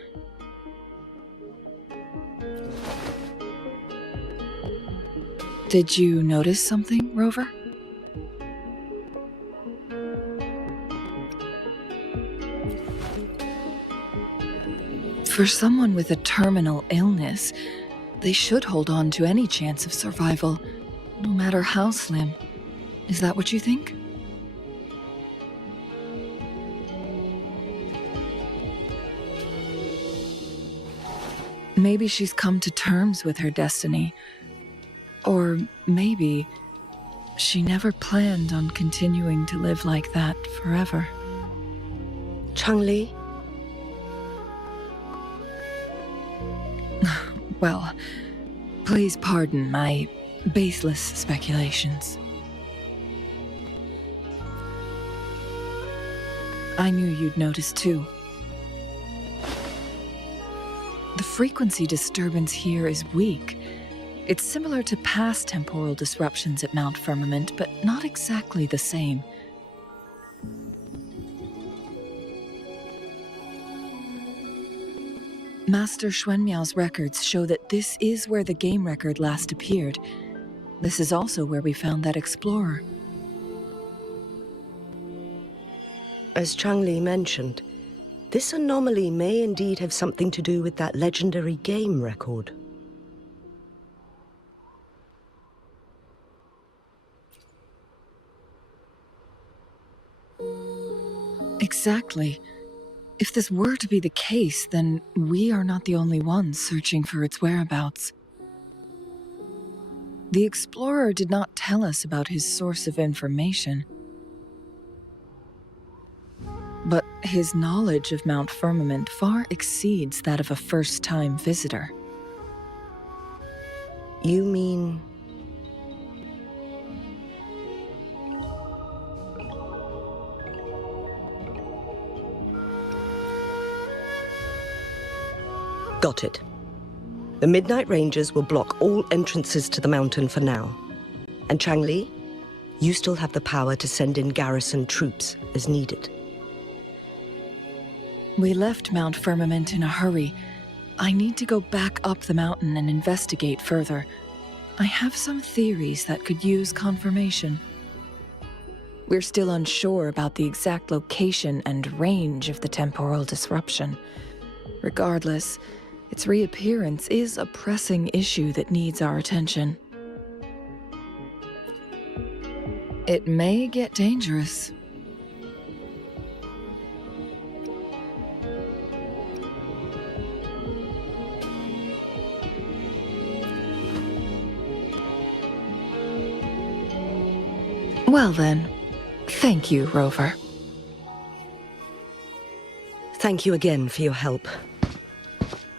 Did you notice something, Rover? For someone with a terminal illness, they should hold on to any chance of survival, no matter how slim. Is that what you think? Maybe she's come to terms with her destiny. Or maybe she never planned on continuing to live like that forever. Changli? Well, please pardon my baseless speculations. I knew you'd notice too. The frequency disturbance here is weak. It's similar to past temporal disruptions at Mount Firmament, but not exactly the same. Master Xuanmiao's records show that this is where the game record last appeared. This is also where we found that explorer. As Changli mentioned, this anomaly may indeed have something to do with that legendary game record. Exactly. If this were to be the case, then we are not the only ones searching for its whereabouts. The explorer did not tell us about his source of information. But his knowledge of Mount Firmament far exceeds that of a first-time visitor. You mean... Got it. The Midnight Rangers will block all entrances to the mountain for now. And Changli, you still have the power to send in garrison troops as needed. We left Mount Firmament in a hurry. I need to go back up the mountain and investigate further. I have some theories that could use confirmation. We're still unsure about the exact location and range of the temporal disruption. Regardless, its reappearance is a pressing issue that needs our attention. It may get dangerous. Well then, thank you, Rover. Thank you again for your help.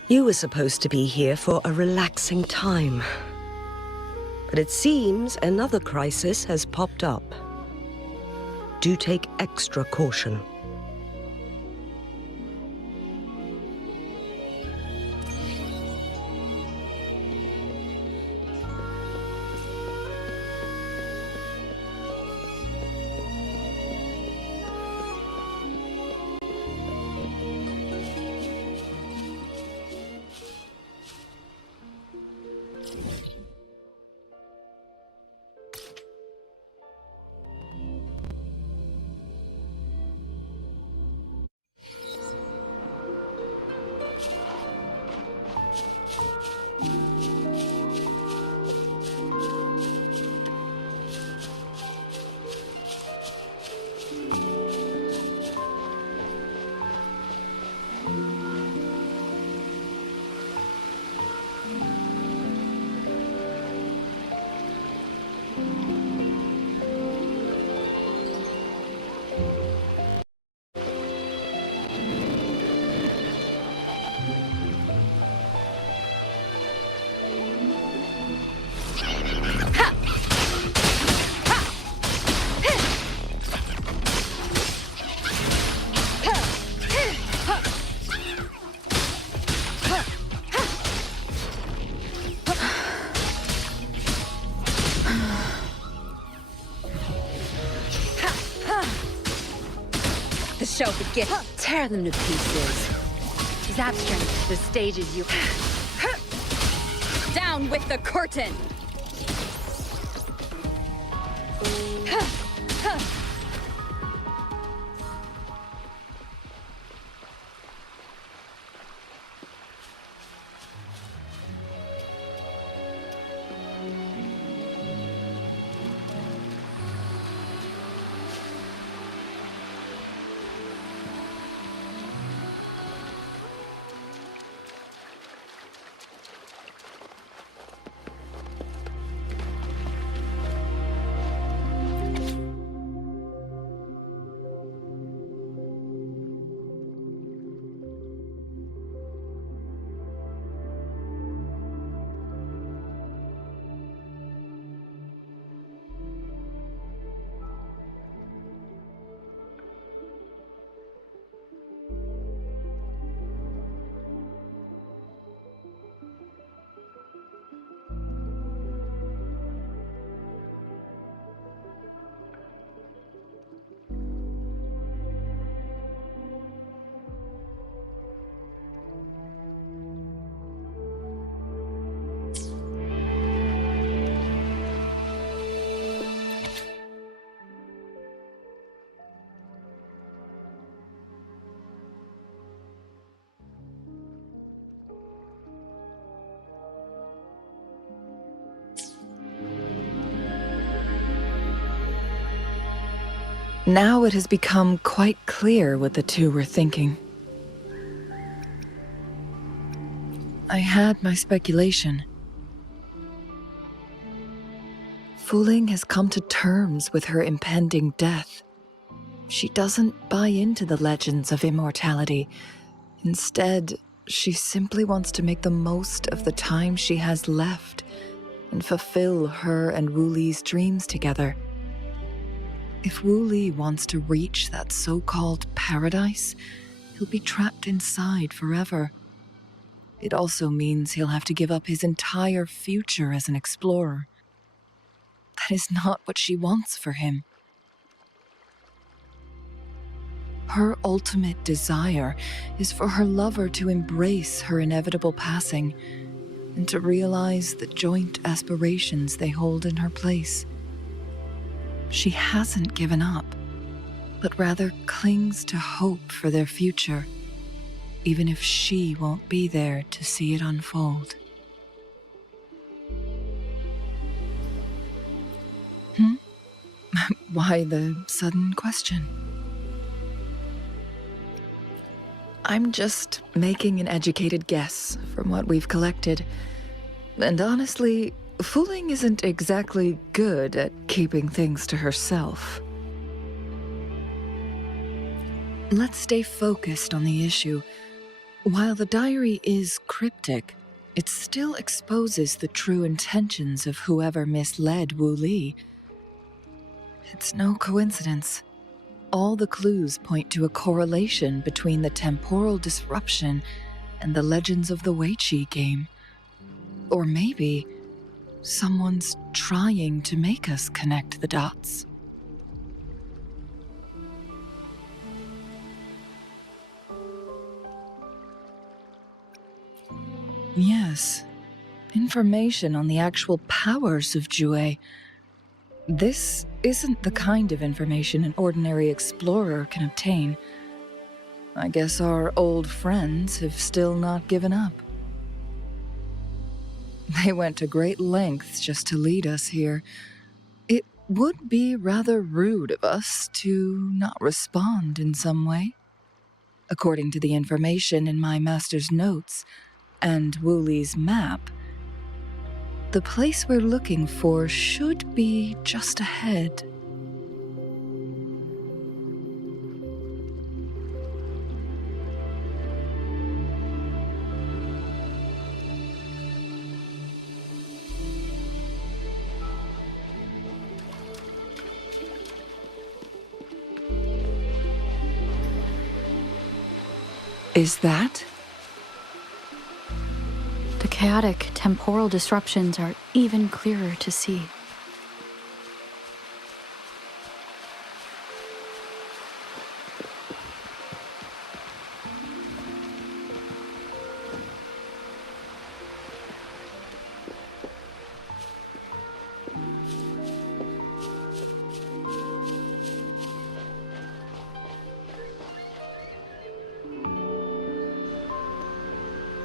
You were supposed to be here for a relaxing time. But it seems another crisis has popped up. Do take extra caution. The show begins. Tear them to pieces. Zap strength, the stages you... Down with the curtain! Now it has become quite clear what the two were thinking. I had my speculation. Wuthering has come to terms with her impending death. She doesn't buy into the legends of immortality. Instead, she simply wants to make the most of the time she has left and fulfill her and Wu Li's dreams together. If Wu Li wants to reach that so-called paradise, he'll be trapped inside forever. It also means he'll have to give up his entire future as an explorer. That is not what she wants for him. Her ultimate desire is for her lover to embrace her inevitable passing and to realize the joint aspirations they hold in her place. She hasn't given up, but rather clings to hope for their future, even if she won't be there to see it unfold. Why the sudden question? I'm just making an educated guess from what we've collected. And honestly, Wuthering isn't exactly good at keeping things to herself. Let's stay focused on the issue. While the diary is cryptic, it still exposes the true intentions of whoever misled Wu Li. It's no coincidence. All the clues point to a correlation between the temporal disruption and the legends of the Weiqi game. Or maybe someone's trying to make us connect the dots. Yes, information on the actual powers of Jue. This isn't the kind of information an ordinary explorer can obtain. I guess our old friends have still not given up. They went to great lengths just to lead us here. It would be rather rude of us to not respond in some way. According to the information in my master's notes and Wu Li's map, the place we're looking for should be just ahead. Is that? The chaotic temporal disruptions are even clearer to see.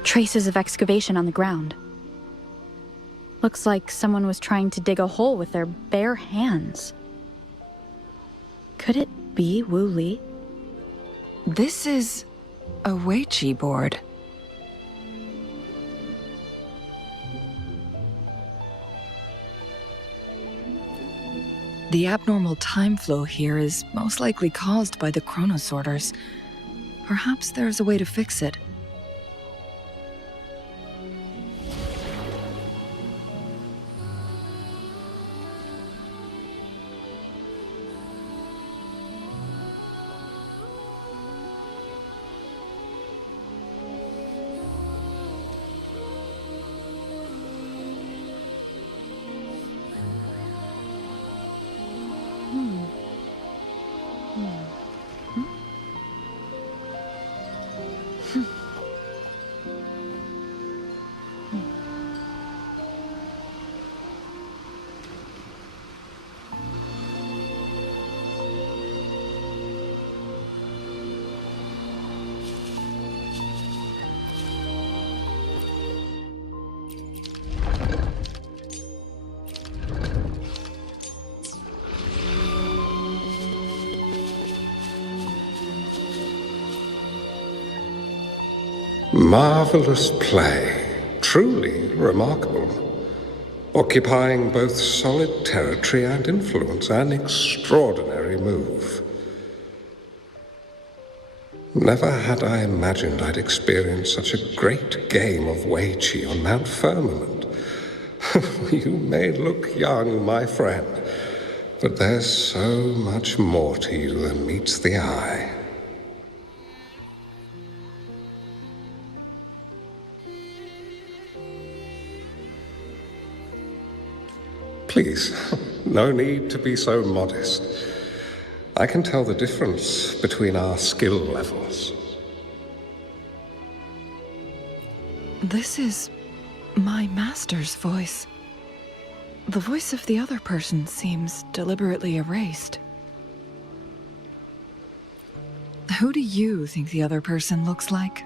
Traces of excavation on the ground. Looks like someone was trying to dig a hole with their bare hands. Could it be Wu Li? This is a Weiqi board. The abnormal time flow here is most likely caused by the chronosorters. Perhaps there's a way to fix it. Marvelous play, truly remarkable, occupying both solid territory and influence, an extraordinary move. Never had I imagined I'd experience such a great game of Weiqi on Mount Firmament. You may look young, my friend, but there's so much more to you than meets the eye. Please, no need to be so modest. I can tell the difference between our skill levels. This is my master's voice. The voice of the other person seems deliberately erased. Who do you think the other person looks like?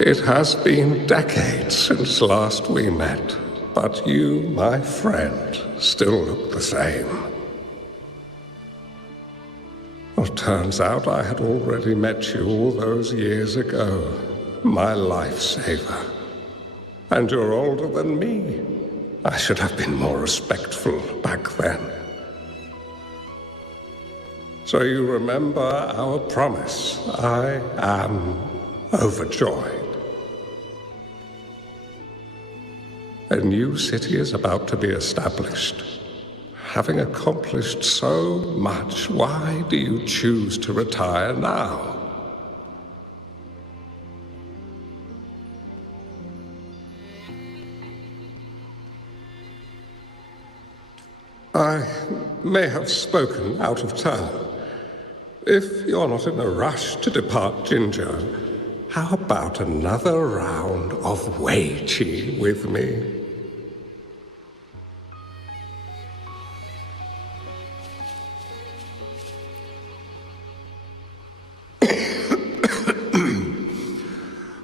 It has been decades since last we met. But you, my friend, still look the same. Well, turns out I had already met you all those years ago, my lifesaver. And you're older than me. I should have been more respectful back then. So you remember our promise. I am overjoyed. A new city is about to be established. Having accomplished so much, why do you choose to retire now? I may have spoken out of turn. If you're not in a rush to depart Jinzhou, how about another round of Wei Qi with me?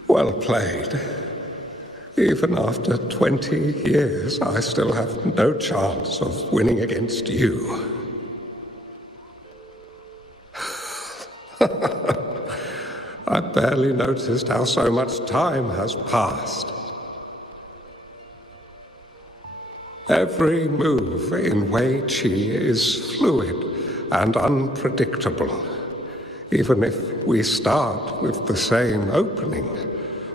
Well played. Even after 20 years, I still have no chance of winning against you. I barely noticed how so much time has passed. Every move in Wei Qi is fluid and unpredictable, even if we start with the same opening.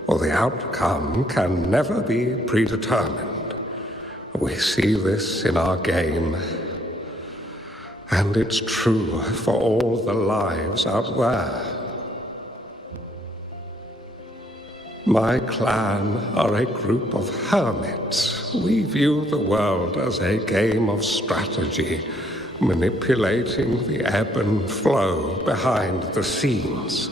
Or the outcome can never be predetermined. We see this in our game, and it's true for all the lives out there. My clan are a group of hermits. We view the world as a game of strategy, manipulating the ebb and flow behind the scenes.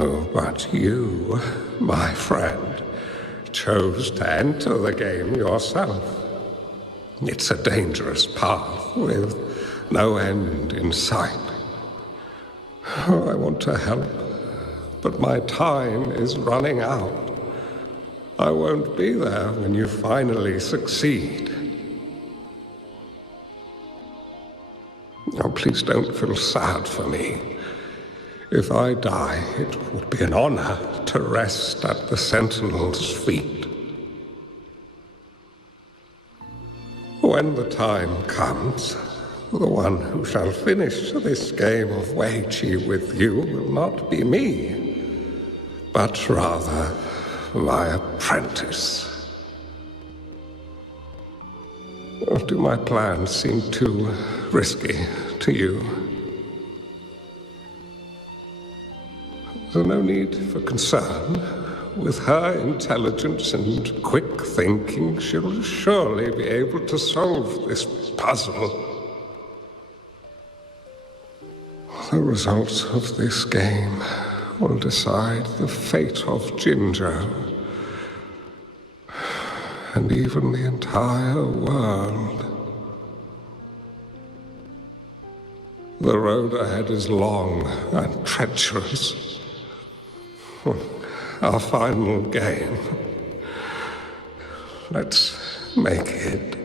Oh, but you, my friend, chose to enter the game yourself. It's a dangerous path with no end in sight. Oh, I want to help, but my time is running out. I won't be there when you finally succeed. Oh, please don't feel sad for me. If I die, it would be an honor to rest at the Sentinel's feet. When the time comes, the one who shall finish this game of Wei Qi with you will not be me, but rather my apprentice. Or do my plans seem too risky to you? There's no need for concern. With her intelligence and quick thinking, she'll surely be able to solve this puzzle. The results of this game will decide the fate of Jinzhou, and even the entire world. The road ahead is long and treacherous. Our final game. Let's make it.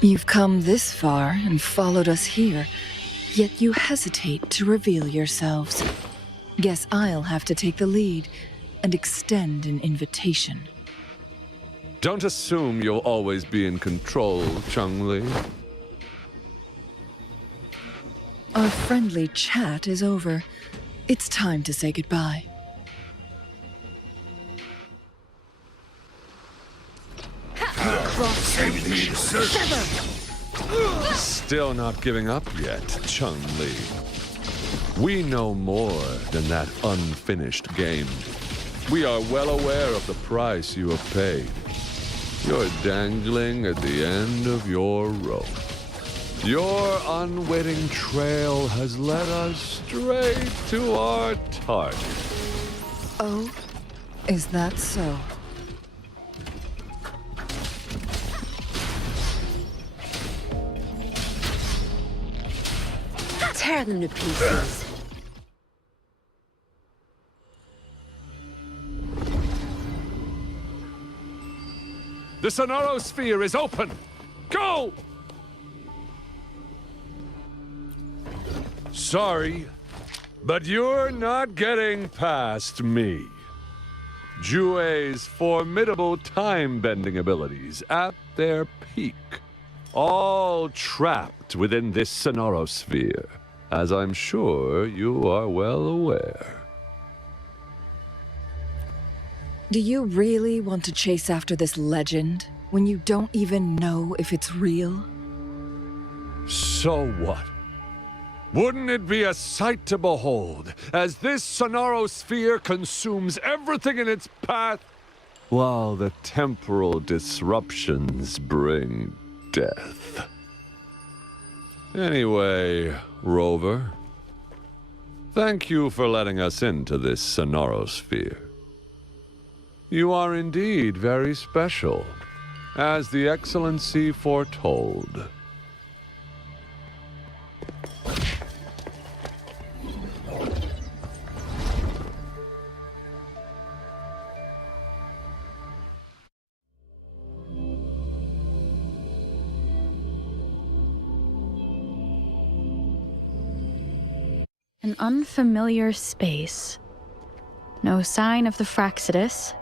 You've come this far and followed us here, yet you hesitate to reveal yourselves. Guess I'll have to take the lead and extend an invitation. Don't assume you'll always be in control, Changli. Our friendly chat is over. It's time to say goodbye. Still not giving up yet, Changli. We know more than that unfinished game. We are well aware of the price you have paid. You're dangling at the end of your rope. Your unwitting trail has led us straight to our target. Oh, is that so? Tear them to pieces. The Sonorosphere is open! Go! Sorry, but you're not getting past me. Jue's formidable time-bending abilities at their peak, all trapped within this Sonorosphere, as I'm sure you are well aware. Do you really want to chase after this legend when you don't even know if it's real? So what? Wouldn't it be a sight to behold, as this Sonorosphere consumes everything in its path, while the temporal disruptions bring death? Anyway, Rover, thank you for letting us into this Sonorosphere. You are indeed very special, as the Excellency foretold. An unfamiliar space. No sign of the Fraxidus.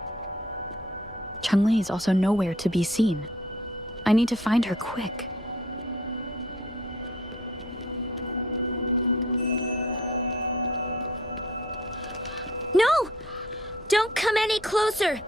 Changli is also nowhere to be seen. I need to find her quick. No! Don't come any closer!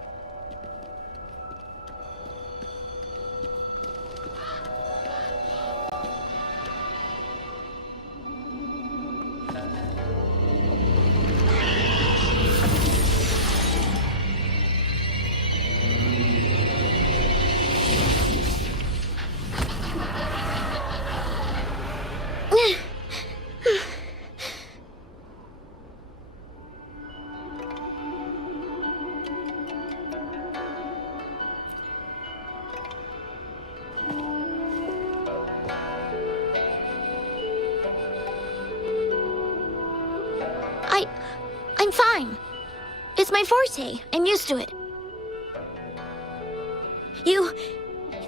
I'm fine. It's my forte. I'm used to it. You...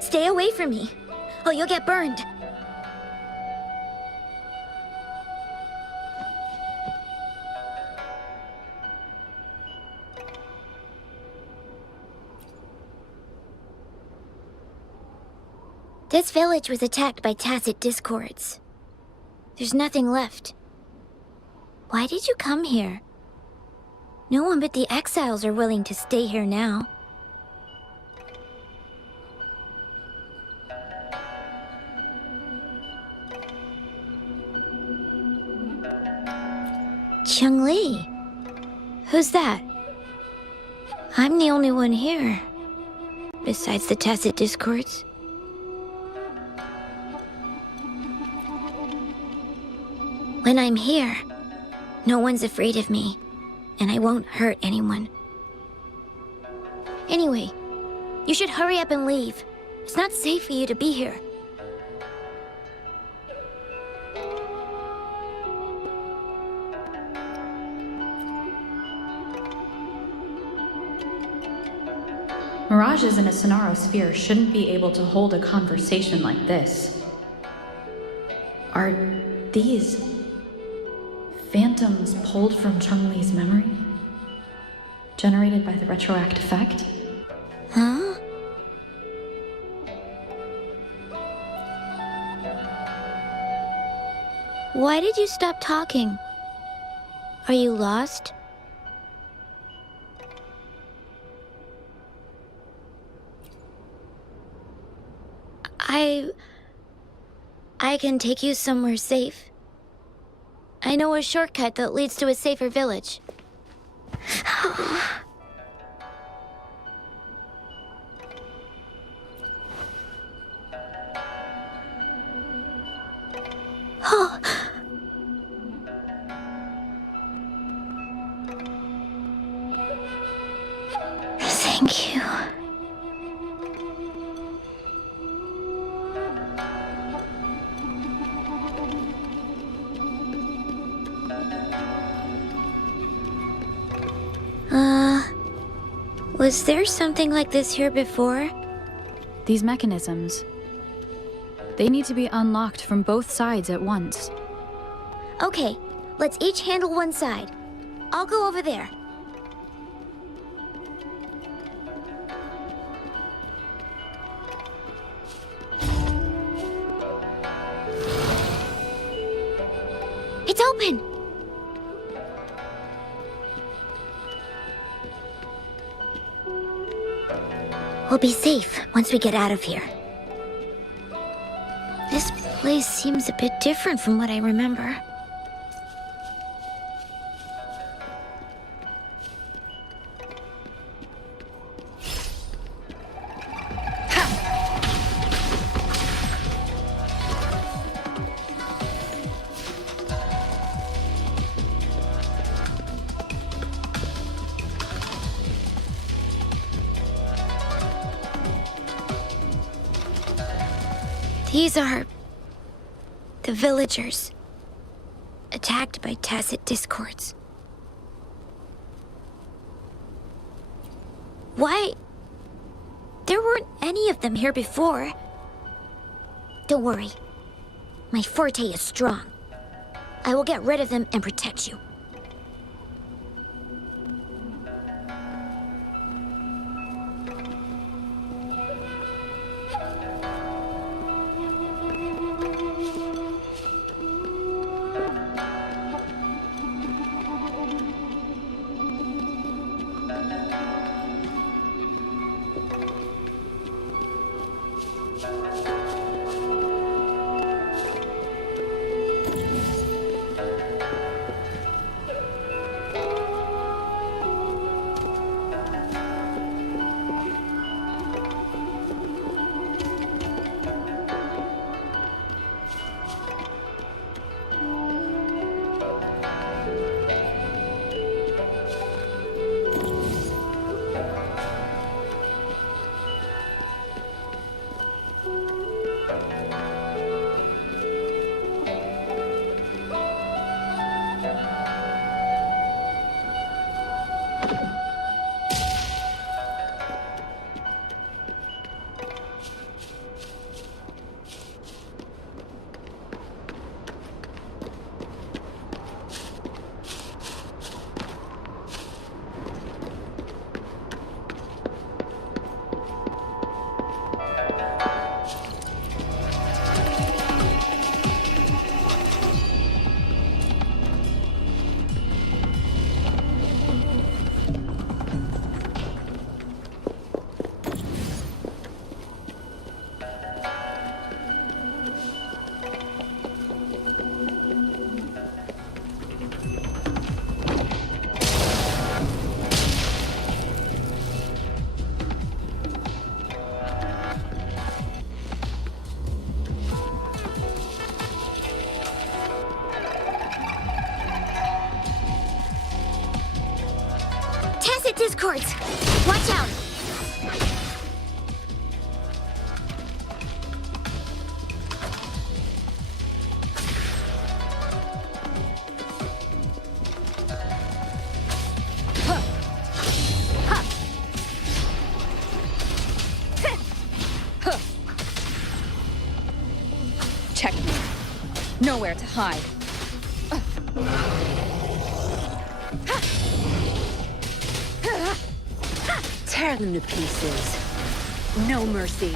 stay away from me. Oh, you'll get burned. This village was attacked by tacit discords. There's nothing left. Why did you come here? No one but the exiles are willing to stay here now. Changli? Who's that? I'm the only one here, besides the tacit discords. When I'm here, no one's afraid of me, and I won't hurt anyone. Anyway, you should hurry up and leave. It's not safe for you to be here. Mirages in a Sonorosphere shouldn't be able to hold a conversation like this. Are these Phantoms pulled from Changli's memory? Generated by the retroact effect? Huh? Why did you stop talking? Are you lost? I can take you somewhere safe. I know a shortcut that leads to a safer village. Oh. Thank you. Was there something like this here before? These mechanisms. They need to be unlocked from both sides at once. Okay, let's each handle one side. I'll go over there. It's open! We'll be safe once we get out of here. This place seems a bit different from what I remember. These are the villagers, attacked by tacit discords. Why? There weren't any of them here before. Don't worry. My forte is strong. I will get rid of them and protect you. Discords! Watch out! Checkmate. Nowhere to hide. Tear them to pieces. No mercy.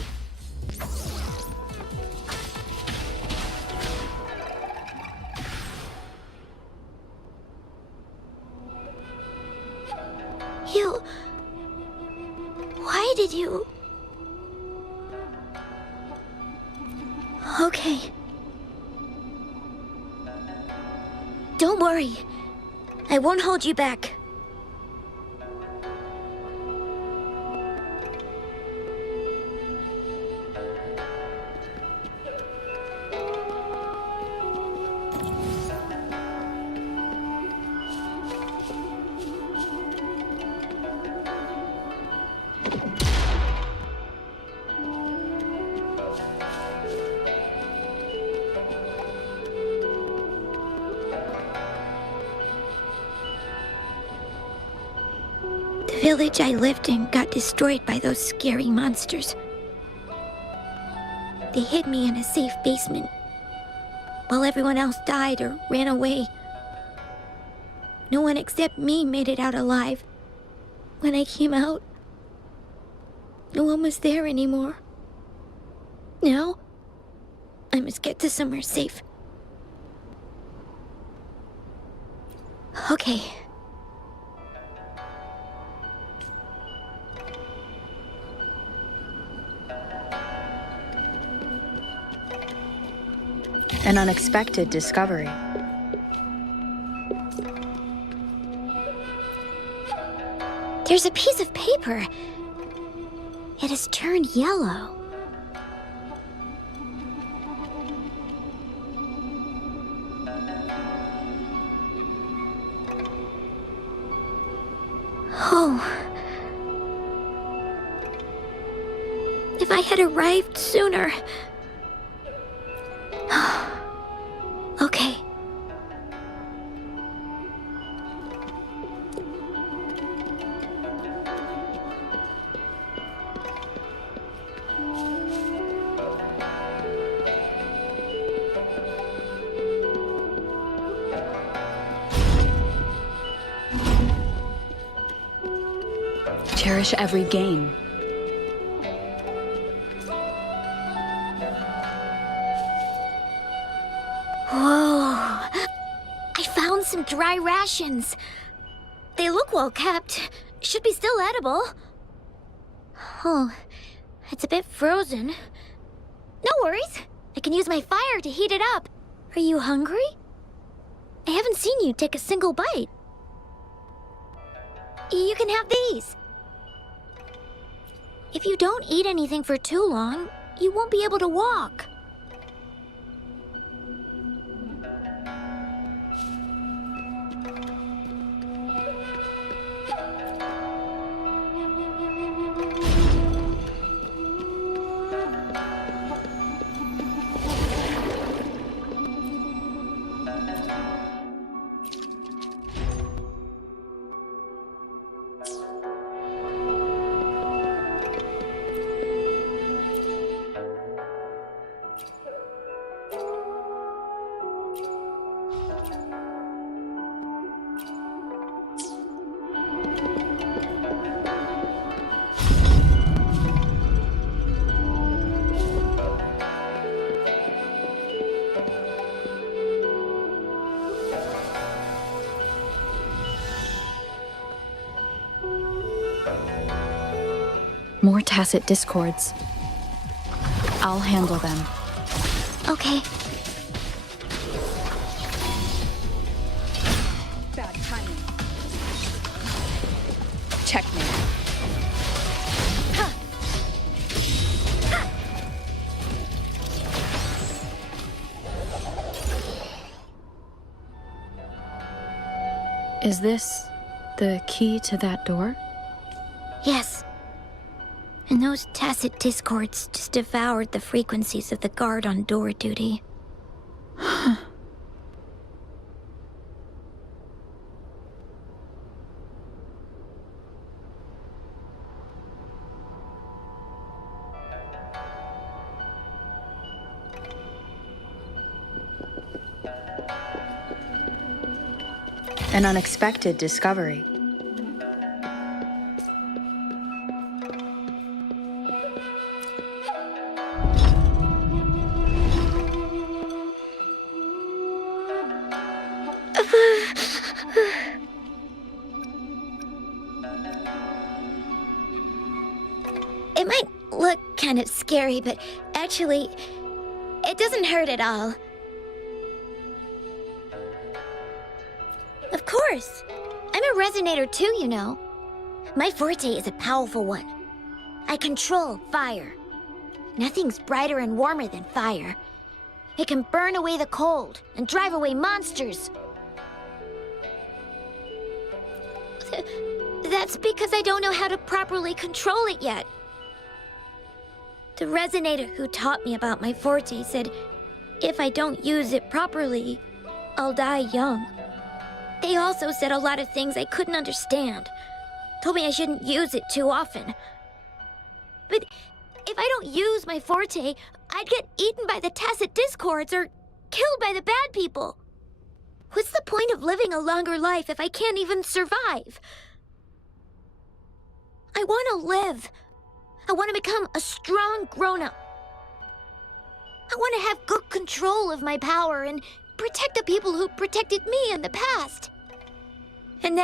You... Why did you... Okay. Don't worry. I won't hold you back. The village I lived in got destroyed by those scary monsters. They hid me in a safe basement, while everyone else died or ran away. No one except me made it out alive. When I came out, no one was there anymore. Now, I must get to somewhere safe. Okay. An unexpected discovery. There's a piece of paper. It has turned yellow. Oh. If I had arrived sooner. Okay. Cherish every gain. Whoa. I found some dry rations. They look well kept. Should be still edible. Oh, it's a bit frozen. No worries. I can use my fire to heat it up. Are you hungry? I haven't seen you take a single bite. You can have these. If you don't eat anything for too long, you won't be able to walk. More tacit discords. I'll handle them. Okay. Bad timing. Checkmate. Is this the key to that door? Yes. And those tacit discords just devoured the frequencies of the guard on door duty. An unexpected discovery. It might look kind of scary, but actually, it doesn't hurt at all. Of course. I'm a resonator too, you know. My forte is a powerful one. I control fire. Nothing's brighter and warmer than fire. It can burn away the cold and drive away monsters. That's because I don't know how to properly control it yet. The resonator who taught me about my forte said if I don't use it properly, I'll die young. They also said a lot of things I couldn't understand. Told me I shouldn't use it too often. But if I don't use my forte, I'd get eaten by the tacit discords or killed by the bad people. What's the point of living a longer life if I can't even survive? I want to live. I want to become a strong grown-up. I want to have good control of my power and protect the people who protected me in the past. And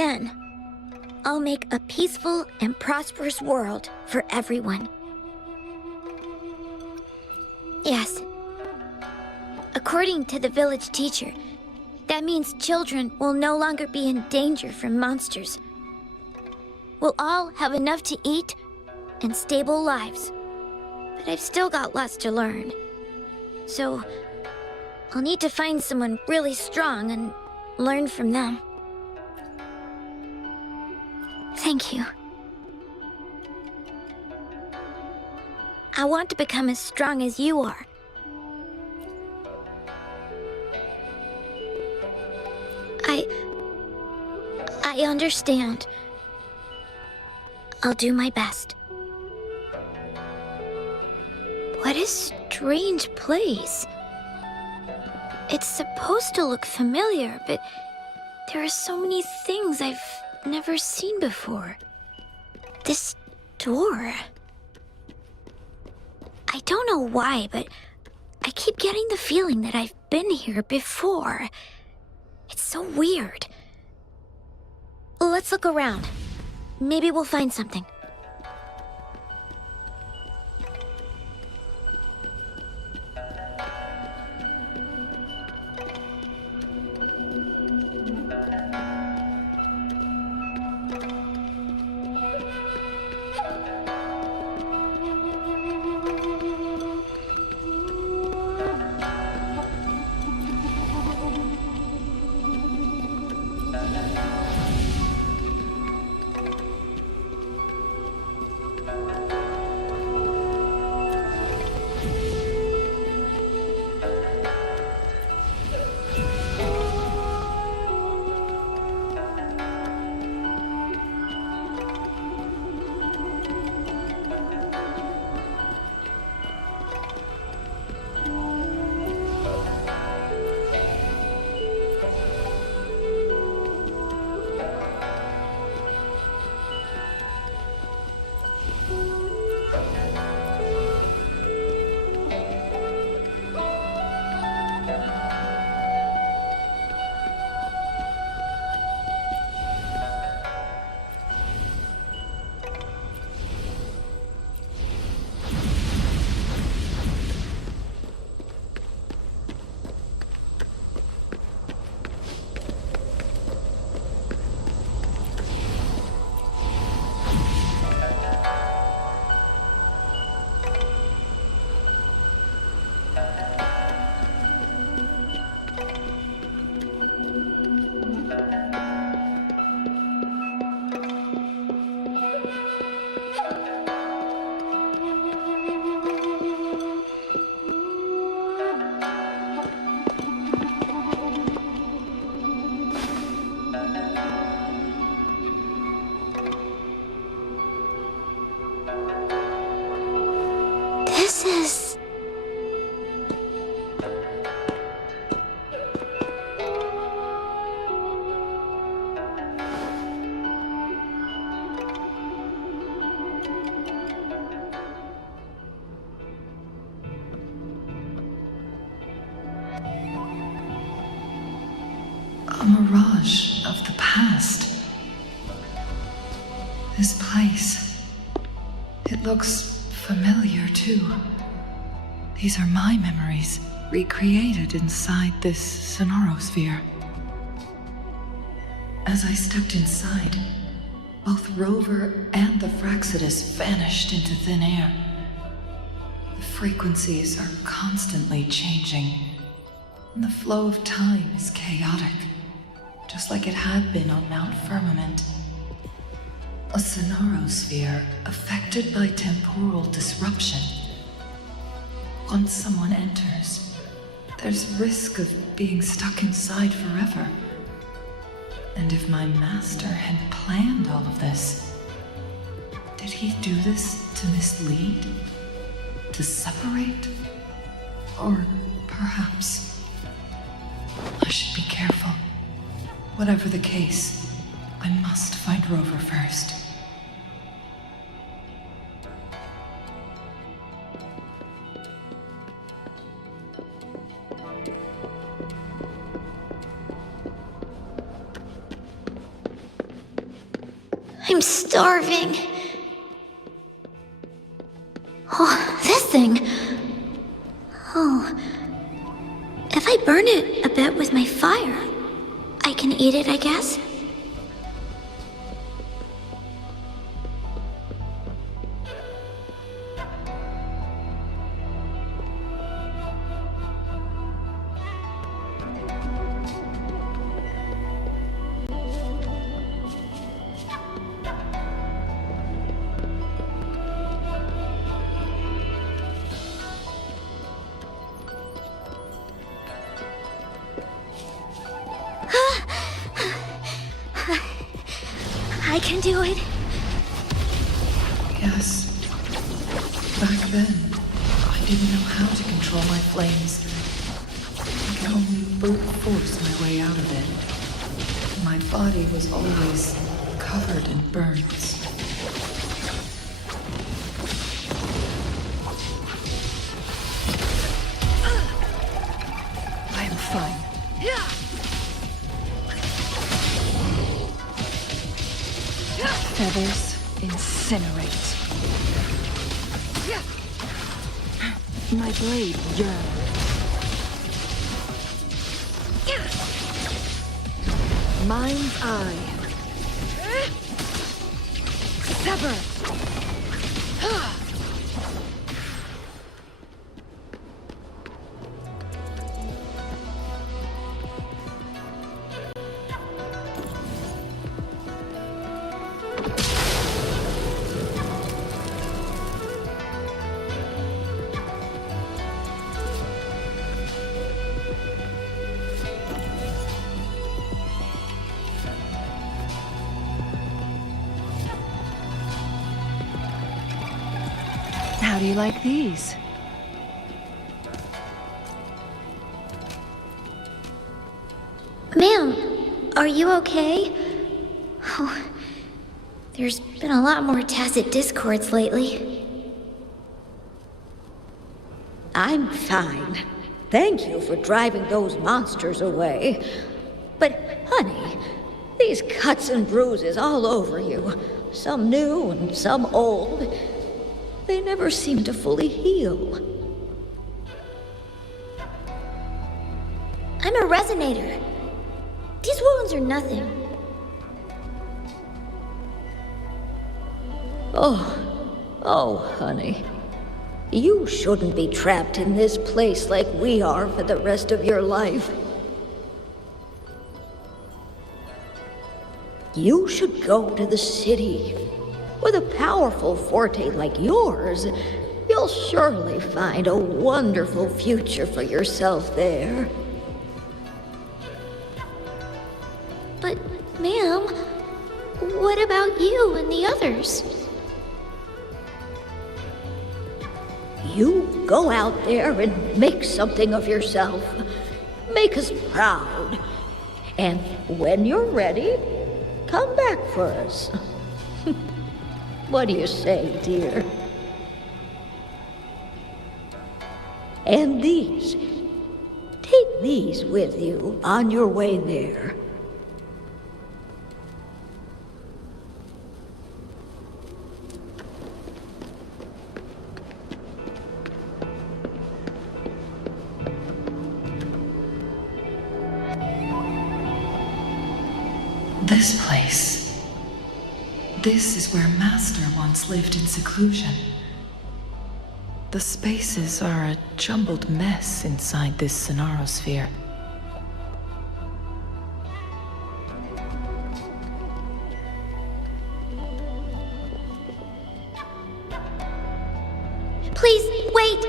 then, I'll make a peaceful and prosperous world for everyone. Yes. According to the village teacher, that means children will no longer be in danger from monsters. We'll all have enough to eat and stable lives. But I've still got lots to learn. So, I'll need to find someone really strong and learn from them. Thank you. I want to become as strong as you are. I understand. I'll do my best. What a strange place. It's supposed to look familiar, but there are so many things I've never seen before. This door. I don't know why, but I keep getting the feeling that I've been here before. It's so weird. Let's look around. Maybe we'll find something. A mirage of the past. This place. It looks familiar, too. These are my memories, recreated inside this sonorosphere. As I stepped inside, both Rover and the Fraxidus vanished into thin air. The frequencies are constantly changing, and the flow of time is chaotic, just like it had been on Mount Firmament. A sonorosphere affected by temporal disruption. Once someone enters, there's risk of being stuck inside forever. And if my master had planned all of this, did he do this to mislead? To separate? Or perhaps I should be careful. Whatever the case, I must find Rover first. I'm starving. Oh, this thing. Oh. If I burn it a bit with my fire, I can eat it, I guess? I can do it. Yes. Back then, I didn't know how to control my flames. I could only brute force my way out of it. My body was always covered in burns. I am fine. Feathers incinerate. My blade yearns. Mind's eye. Sever. How do you like these? Ma'am, are you okay? Oh, there's been a lot more tacit discords lately. I'm fine. Thank you for driving those monsters away. But, honey, these cuts and bruises all over you, some new and some old, they never seem to fully heal. I'm a resonator. These wounds are nothing. Oh, honey. You shouldn't be trapped in this place like we are for the rest of your life. You should go to the city. With a powerful forte like yours, you'll surely find a wonderful future for yourself there. But, ma'am, what about you and the others? You go out there and make something of yourself. Make us proud. And when you're ready, come back for us. What do you say, dear? And these. Take these with you on your way there. This place. This is where Master once lived in seclusion. The spaces are a jumbled mess inside this Sonarosphere. Please, wait!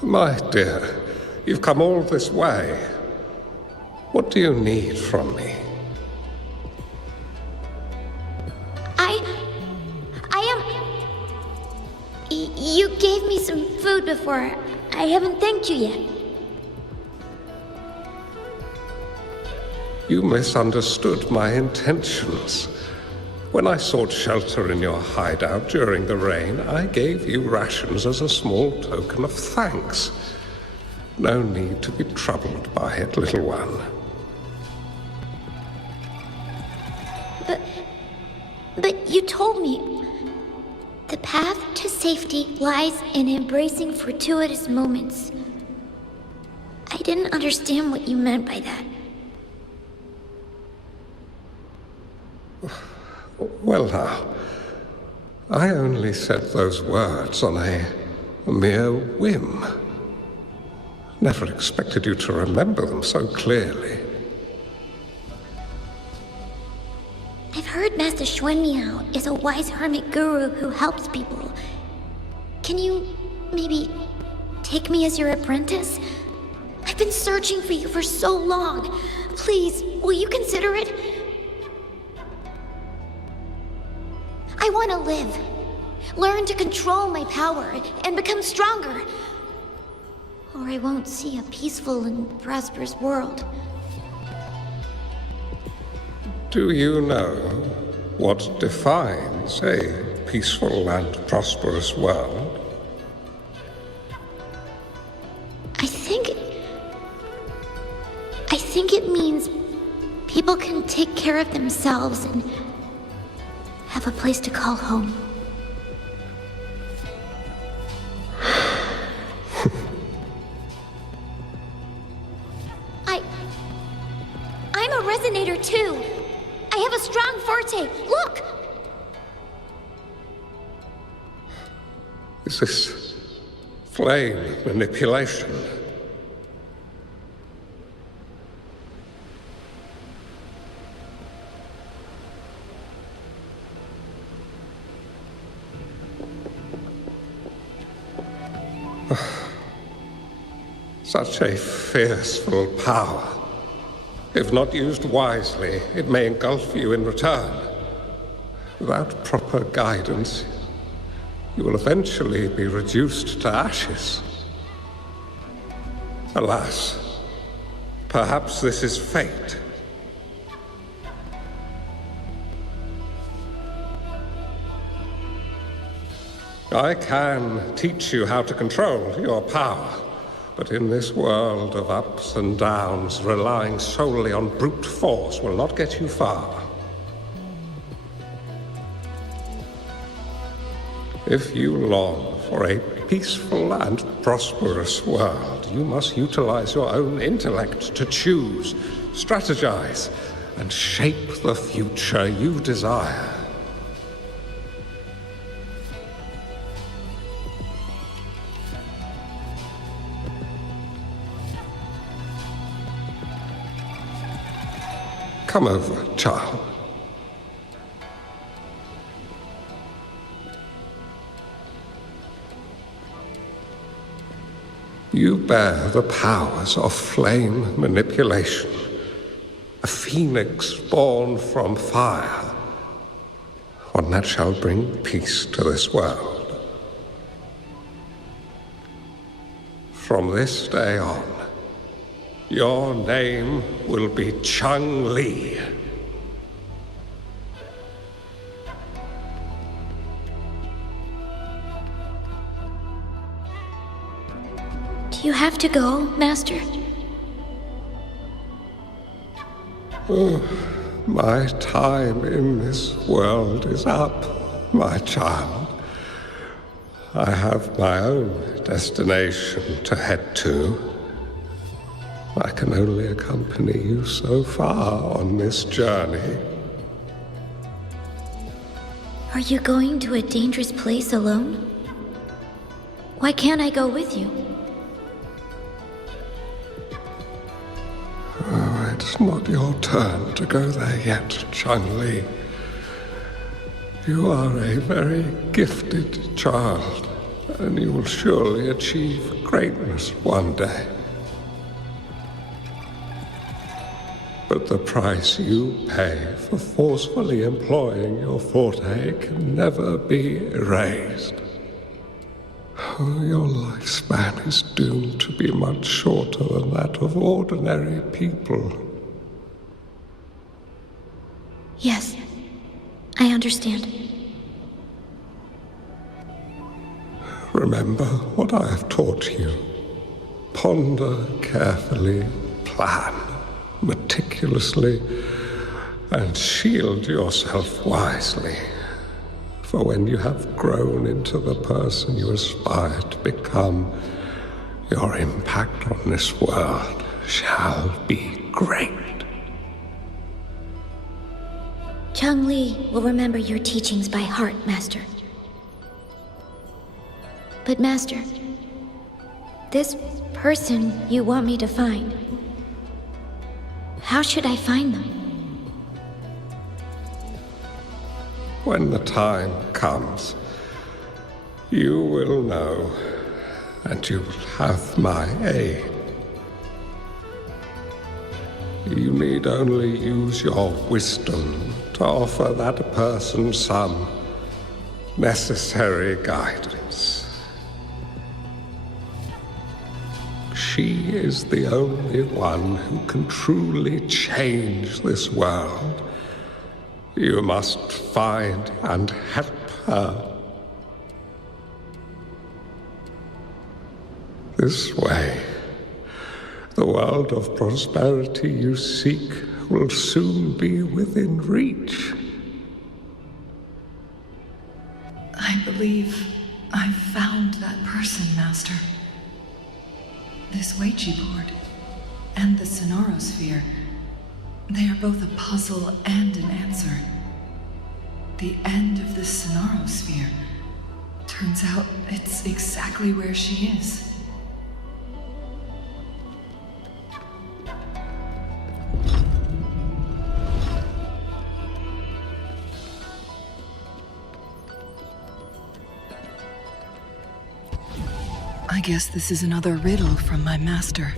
My dear, you've come all this way. What do you need from me? You gave me some food before. I haven't thanked you yet. You misunderstood my intentions. When I sought shelter in your hideout during the rain, I gave you rations as a small token of thanks. No need to be troubled by it, little one. But you told me the path to safety lies in embracing fortuitous moments. I didn't understand what you meant by that. Well now, I only said those words on a mere whim. Never expected you to remember them so clearly. I've heard Master Xuanmiao is a wise hermit guru who helps people. Can you maybe take me as your apprentice? I've been searching for you for so long. Please, will you consider it? I want to live. Learn to control my power and become stronger. Or I won't see a peaceful and prosperous world. Do you know what defines a peaceful and prosperous world? I think it means people can take care of themselves and have a place to call home. I'm a resonator too. I have a strong forte. Look! Is this flame manipulation? Such a fearful power. If not used wisely, it may engulf you in return. Without proper guidance, you will eventually be reduced to ashes. Alas, perhaps this is fate. I can teach you how to control your power. But in this world of ups and downs, relying solely on brute force will not get you far. If you long for a peaceful and prosperous world, you must utilize your own intellect to choose, strategize, and shape the future you desire. Come over, child. You bear the powers of flame manipulation, a phoenix born from fire, one that shall bring peace to this world. From this day on, your name will be Changli. Do you have to go, Master? Oh, my time in this world is up, my child. I have my own destination to head to. I can only accompany you so far on this journey. Are you going to a dangerous place alone? Why can't I go with you? Oh, it's not your turn to go there yet, Changli. You are a very gifted child, and you will surely achieve greatness one day. But the price you pay for forcefully employing your forte can never be erased. Oh, your lifespan is doomed to be much shorter than that of ordinary people. Yes, I understand. Remember what I have taught you. Ponder carefully, plan meticulously, and shield yourself wisely. For when you have grown into the person you aspire to become, your impact on this world shall be great. Changli will remember your teachings by heart, Master. But Master, this person you want me to find, how should I find them? When the time comes, you will know, and you will have my aid. You need only use your wisdom to offer that person some necessary guidance. She is the only one who can truly change this world. You must find and help her. This way, the world of prosperity you seek will soon be within reach. I believe I've found that person, Master. This Weichi board and the Sonorosphere, they are both a puzzle and an answer. The end of the Sonorosphere. Turns out it's exactly where she is. I guess this is another riddle from my master.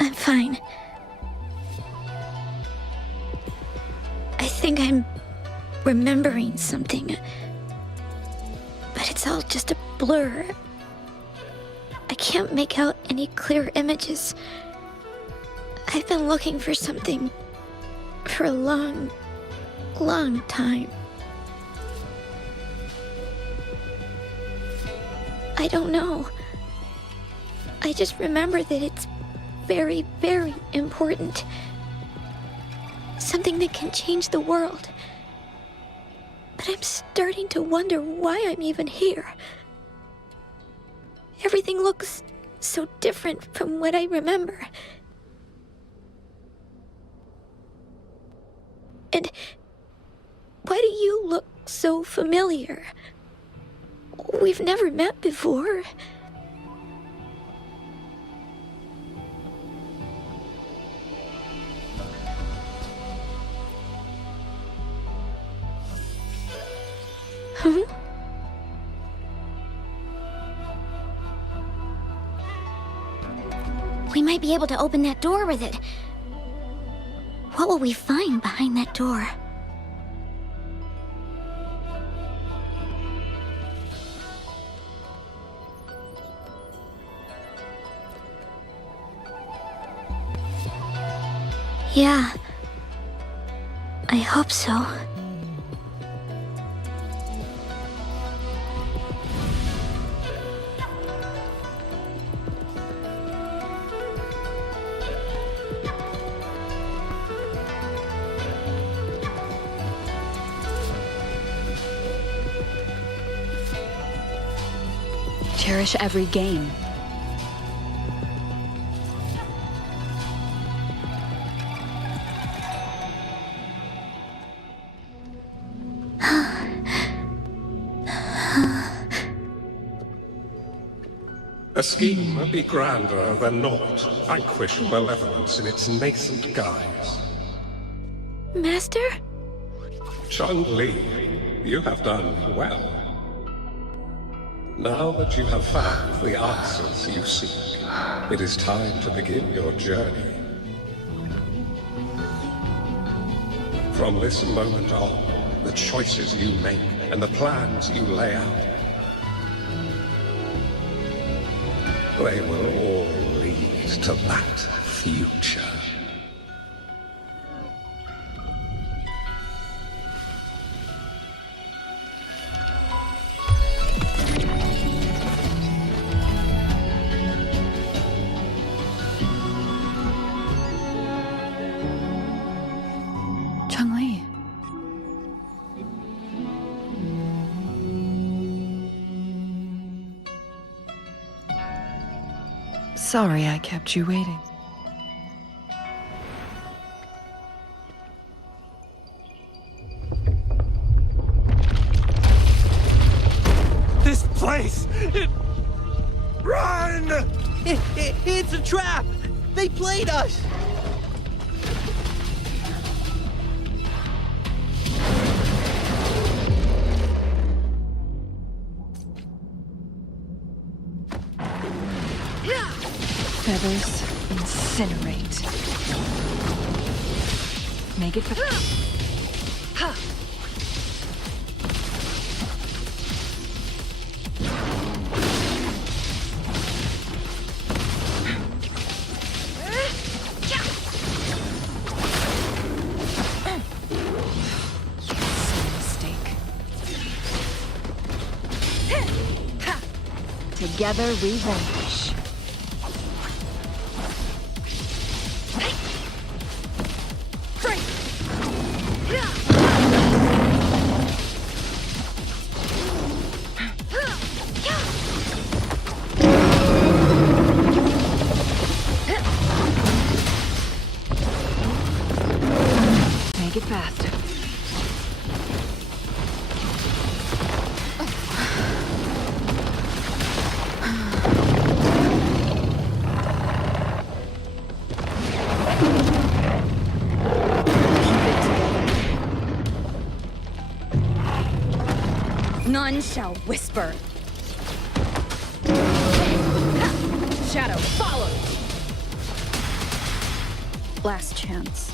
I'm fine. I think I'm remembering something. But it's all just a blur. I can't make out any clear images. I've been looking for something for a long, long time. I don't know. I just remember that it's very, very important. Something that can change the world. But I'm starting to wonder why I'm even here. Everything looks so different from what I remember. And why do you look so familiar? We've never met before. Huh? We might be able to open that door with it. What will we find behind that door? Yeah, I hope so. Cherish every game. A scheme be grander than naught, vanquish malevolence in its nascent guise. Master? Changli, you have done well. Now that you have found the answers you seek, it is time to begin your journey. From this moment on, the choices you make and the plans you lay out, they will all lead to that future. Changli. Sorry I kept you waiting. This place! Run! It's a trap! They played us! Feathers incinerate. Make it Together we vanquish. Make it faster. None shall whisper. Shadow follows. Last chance.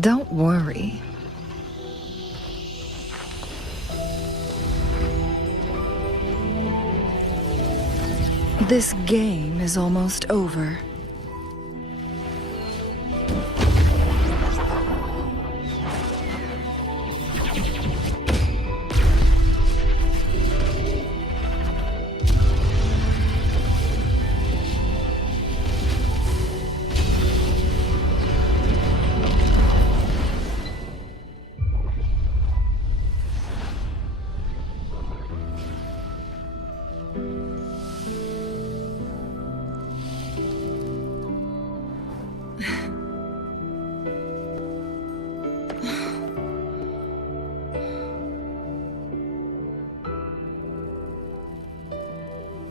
Don't worry. This game is almost over.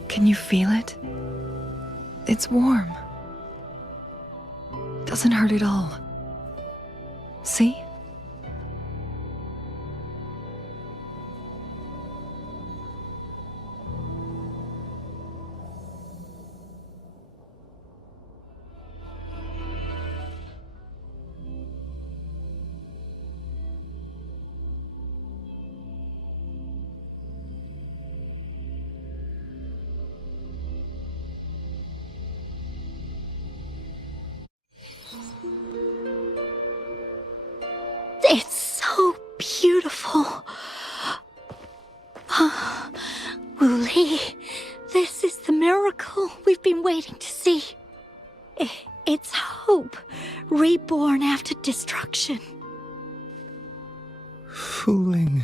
Can you feel it? It's warm. Doesn't hurt at all. See? It's so beautiful. Wooly, this is the miracle we've been waiting to see. It's hope, reborn after destruction. Fooling.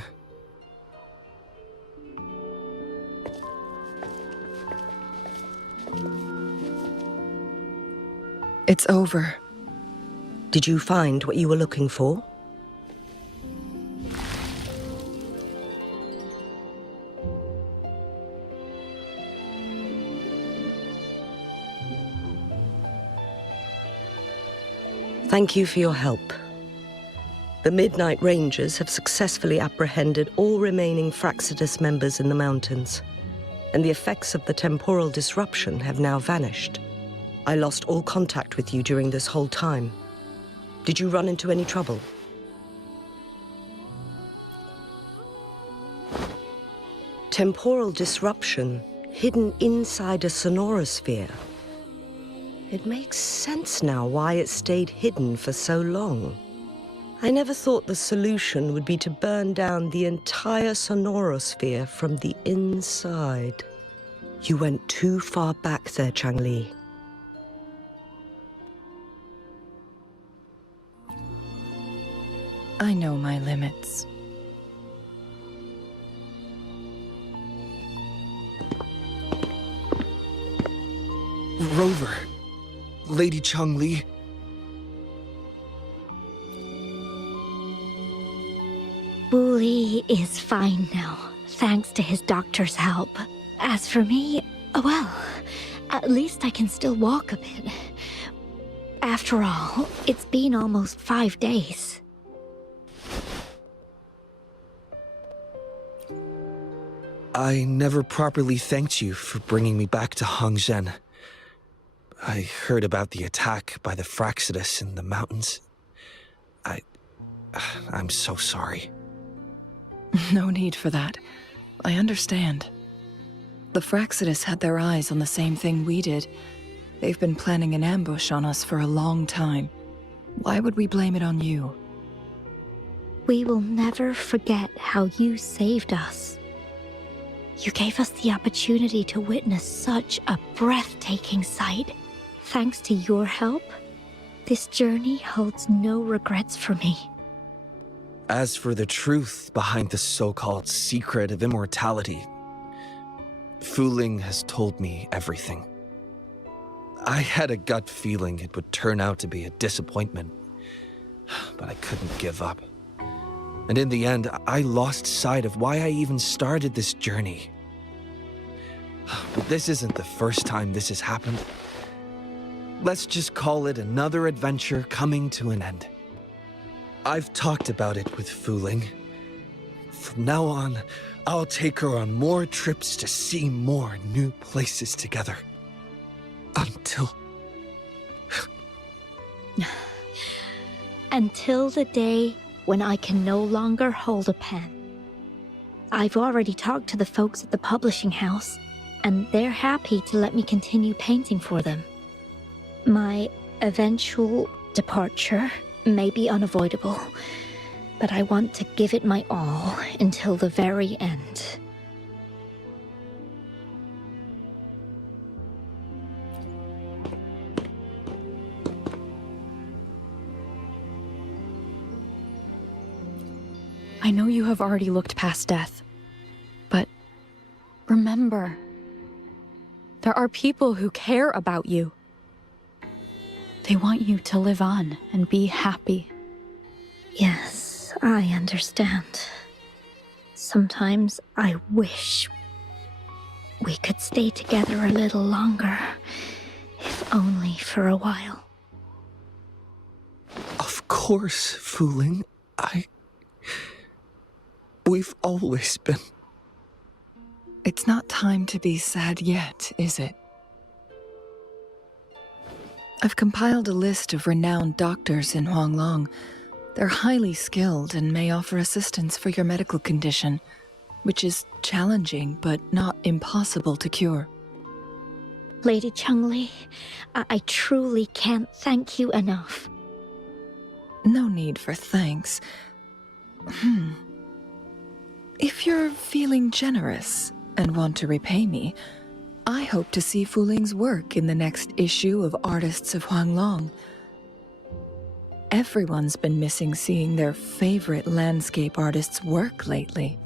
It's over. Did you find what you were looking for? Thank you for your help. The Midnight Rangers have successfully apprehended all remaining Fraxidus members in the mountains, and the effects of the temporal disruption have now vanished. I lost all contact with you during this whole time. Did you run into any trouble? Temporal disruption hidden inside a sonorosphere. It makes sense now why it stayed hidden for so long. I never thought the solution would be to burn down the entire sonorosphere from the inside. You went too far back there, Changli. I know my limits. Rover. Lady Changli. Wooly is fine now, thanks to his doctor's help. As for me, well, at least I can still walk a bit. After all, it's been almost 5 days. I never properly thanked you for bringing me back to Hongzhen. I heard about the attack by the Fraxidus in the mountains. I'm so sorry. No need for that. I understand. The Fraxidus had their eyes on the same thing we did. They've been planning an ambush on us for a long time. Why would we blame it on you? We will never forget how you saved us. You gave us the opportunity to witness such a breathtaking sight. Thanks to your help, this journey holds no regrets for me. As for the truth behind the so-called secret of immortality, Wuthering has told me everything. I had a gut feeling it would turn out to be a disappointment, but I couldn't give up. And in the end, I lost sight of why I even started this journey. But this isn't the first time this has happened. Let's just call it another adventure coming to an end. I've talked about it with Wuthering. From now on, I'll take her on more trips to see more new places together. Until the day when I can no longer hold a pen. I've already talked to the folks at the publishing house, and they're happy to let me continue painting for them. My eventual departure may be unavoidable, but I want to give it my all until the very end. I know you have already looked past death, but remember, there are people who care about you. They want you to live on and be happy. Yes, I understand. Sometimes I wish we could stay together a little longer, if only for a while. Of course, Wuthering. We've always been. It's not time to be sad yet, is it? I've compiled a list of renowned doctors in Huanglong. They're highly skilled and may offer assistance for your medical condition, which is challenging but not impossible to cure. Lady Changli, I truly can't thank you enough. No need for thanks. If you're feeling generous and want to repay me, I hope to see Wuthering's work in the next issue of Artists of Huanglong. Everyone's been missing seeing their favorite landscape artists work lately.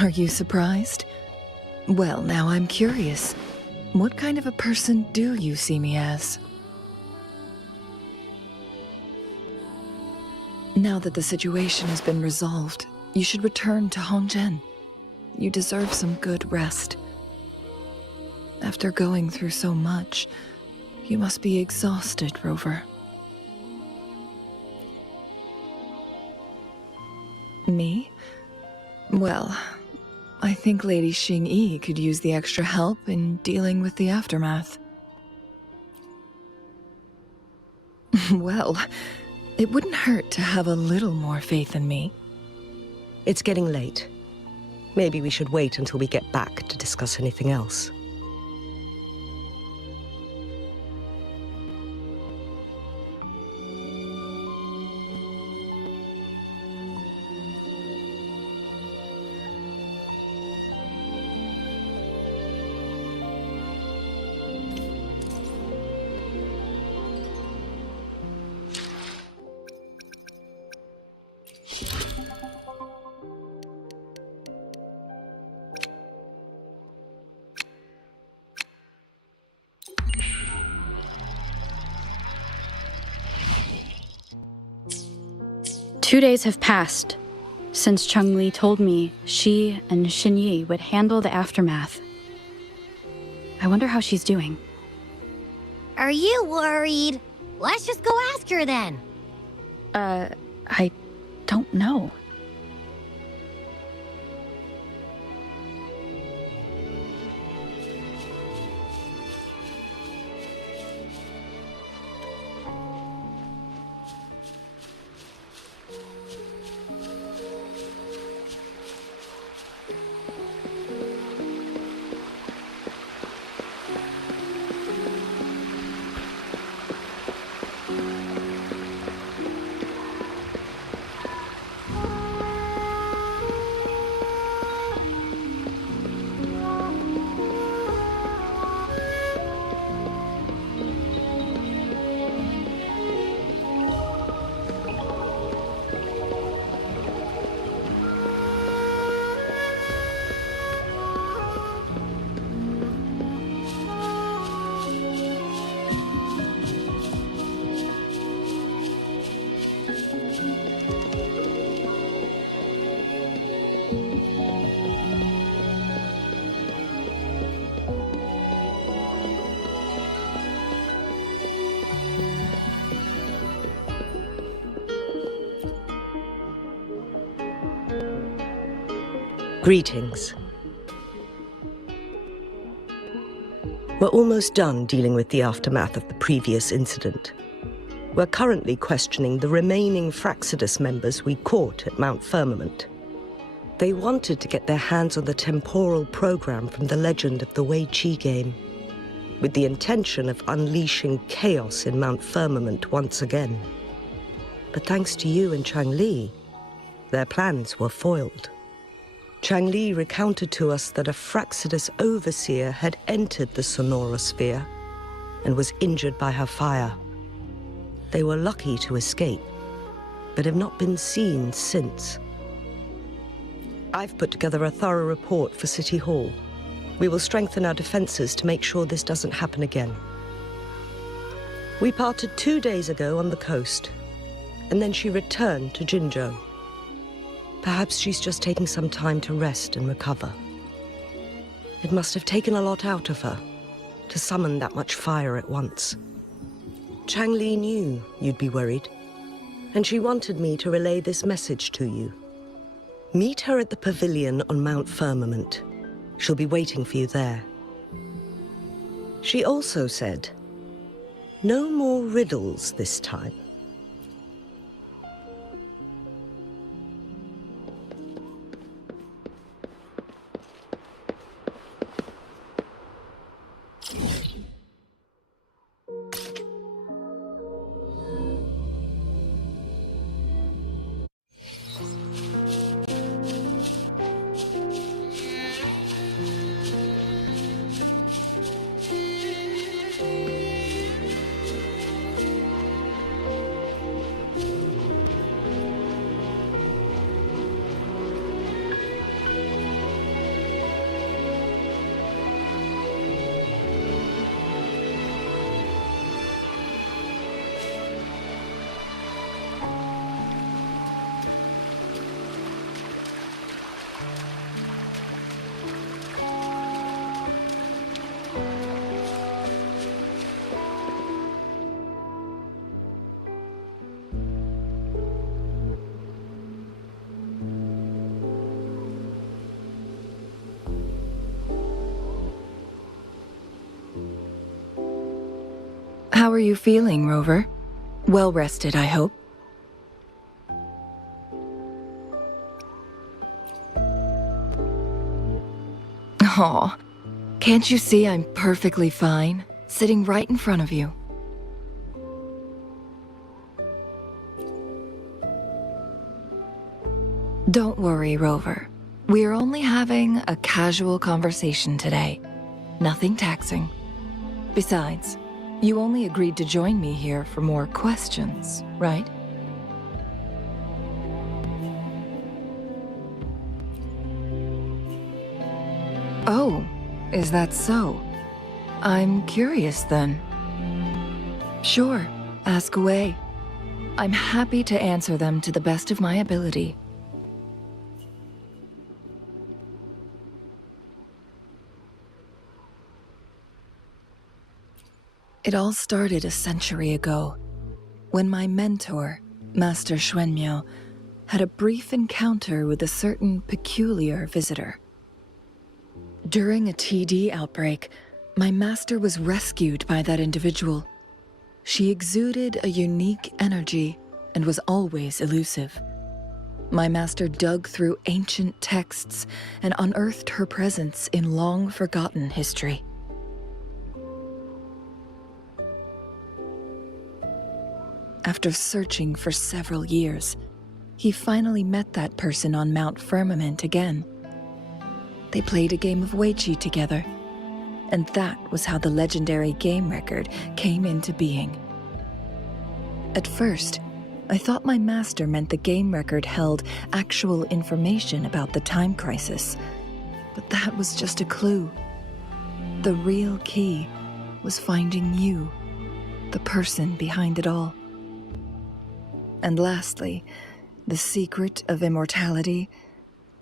Are you surprised? Well, now I'm curious. What kind of a person do you see me as? Now that the situation has been resolved, you should return to Hongzhen. You deserve some good rest. After going through so much, you must be exhausted, Rover. Me? Well, I think Lady Xingyi could use the extra help in dealing with the aftermath. Well, it wouldn't hurt to have a little more faith in me. It's getting late. Maybe we should wait until we get back to discuss anything else. Two days have passed since Changli told me she and Xingyi would handle the aftermath. I wonder how she's doing. Are you worried? Let's just go ask her then. I don't know. Greetings. We're almost done dealing with the aftermath of the previous incident. We're currently questioning the remaining Fraxidus members we caught at Mount Firmament. They wanted to get their hands on the temporal program from the legend of the Wei Qi game, with the intention of unleashing chaos in Mount Firmament once again. But thanks to you and Changli, their plans were foiled. Changli recounted to us that a Fraxidus overseer had entered the Sonora Sphere and was injured by her fire. They were lucky to escape, but have not been seen since. I've put together a thorough report for City Hall. We will strengthen our defenses to make sure this doesn't happen again. We parted 2 days ago on the coast, and then she returned to Jinzhou. Perhaps she's just taking some time to rest and recover. It must have taken a lot out of her to summon that much fire at once. Changli knew you'd be worried, and she wanted me to relay this message to you. Meet her at the pavilion on Mount Firmament. She'll be waiting for you there. She also said, no more riddles this time. How are you feeling, Rover? Well rested, I hope. Aw, can't you see I'm perfectly fine, sitting right in front of you? Don't worry, Rover. We're only having a casual conversation today. Nothing taxing. Besides, you only agreed to join me here for more questions, right? Oh, is that so? I'm curious then. Sure, ask away. I'm happy to answer them to the best of my ability. It all started a century ago, when my mentor, Master Xuanmiao, had a brief encounter with a certain peculiar visitor. During a TD outbreak, my master was rescued by that individual. She exuded a unique energy and was always elusive. My master dug through ancient texts and unearthed her presence in long-forgotten history. After searching for several years, he finally met that person on Mount Firmament again. They played a game of Wei Qi together, and that was how the legendary game record came into being. At first, I thought my master meant the game record held actual information about the time crisis, but that was just a clue. The real key was finding you, the person behind it all. And lastly, the secret of immortality,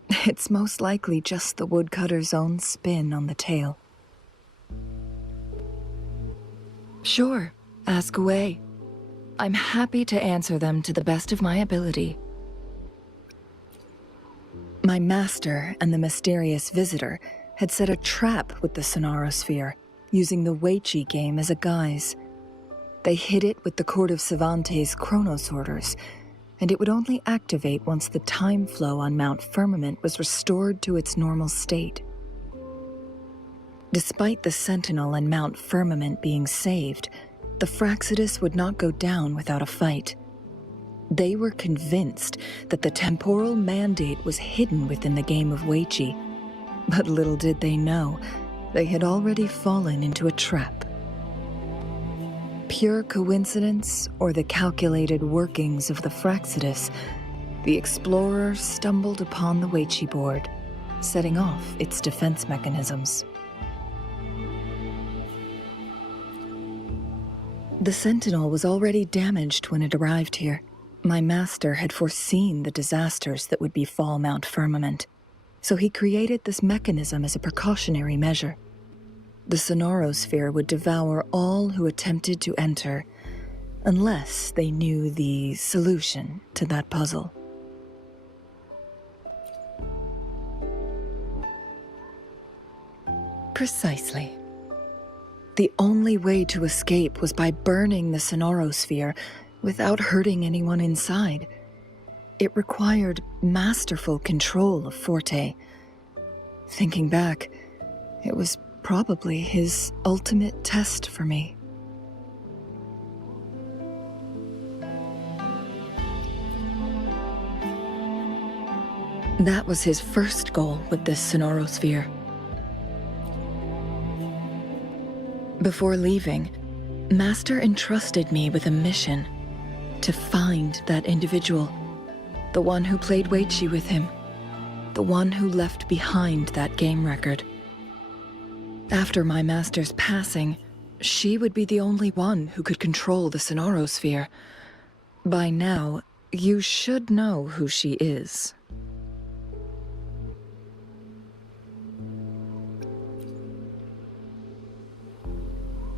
it's most likely just the woodcutter's own spin on the tale. Sure, ask away. I'm happy to answer them to the best of my ability. My master and the mysterious visitor had set a trap with the Sonarosphere, using the Weiqi game as a guise. They hid it with the Court of Savante's chronosorters, and it would only activate once the time flow on Mount Firmament was restored to its normal state. Despite the Sentinel and Mount Firmament being saved, the Fraxidus would not go down without a fight. They were convinced that the temporal mandate was hidden within the game of Weiqi, but little did they know, they had already fallen into a trap. Pure coincidence or the calculated workings of the Fraxidus, the explorer stumbled upon the Weiqi board, setting off its defense mechanisms. The Sentinel was already damaged when it arrived here. My master had foreseen the disasters that would befall Mount Firmament, so he created this mechanism as a precautionary measure. The Sonarosphere would devour all who attempted to enter, unless they knew the solution to that puzzle. Precisely. The only way to escape was by burning the Sonarosphere without hurting anyone inside. It required masterful control of Forte. Thinking back, it was probably his ultimate test for me. That was his first goal with this Sonarosphere. Before leaving, Master entrusted me with a mission to find that individual, the one who played Weiqi with him, the one who left behind that game record. After my master's passing, she would be the only one who could control the Sonarosphere. By now, you should know who she is.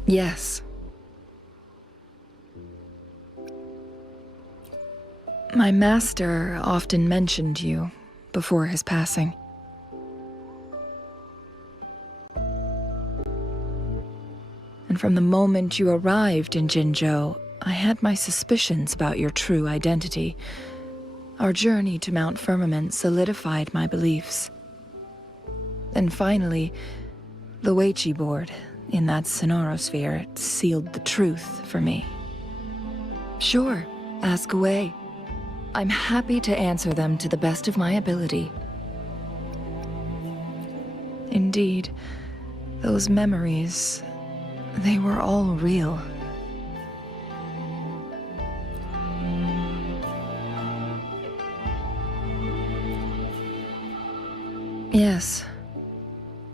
Yes. My master often mentioned you before his passing. And from the moment you arrived in Jinzhou, I had my suspicions about your true identity. Our journey to Mount Firmament solidified my beliefs. And finally, the Weiqi board in that Sonarosphere sealed the truth for me. Sure, ask away. I'm happy to answer them to the best of my ability. Indeed, those memories, they were all real. Yes,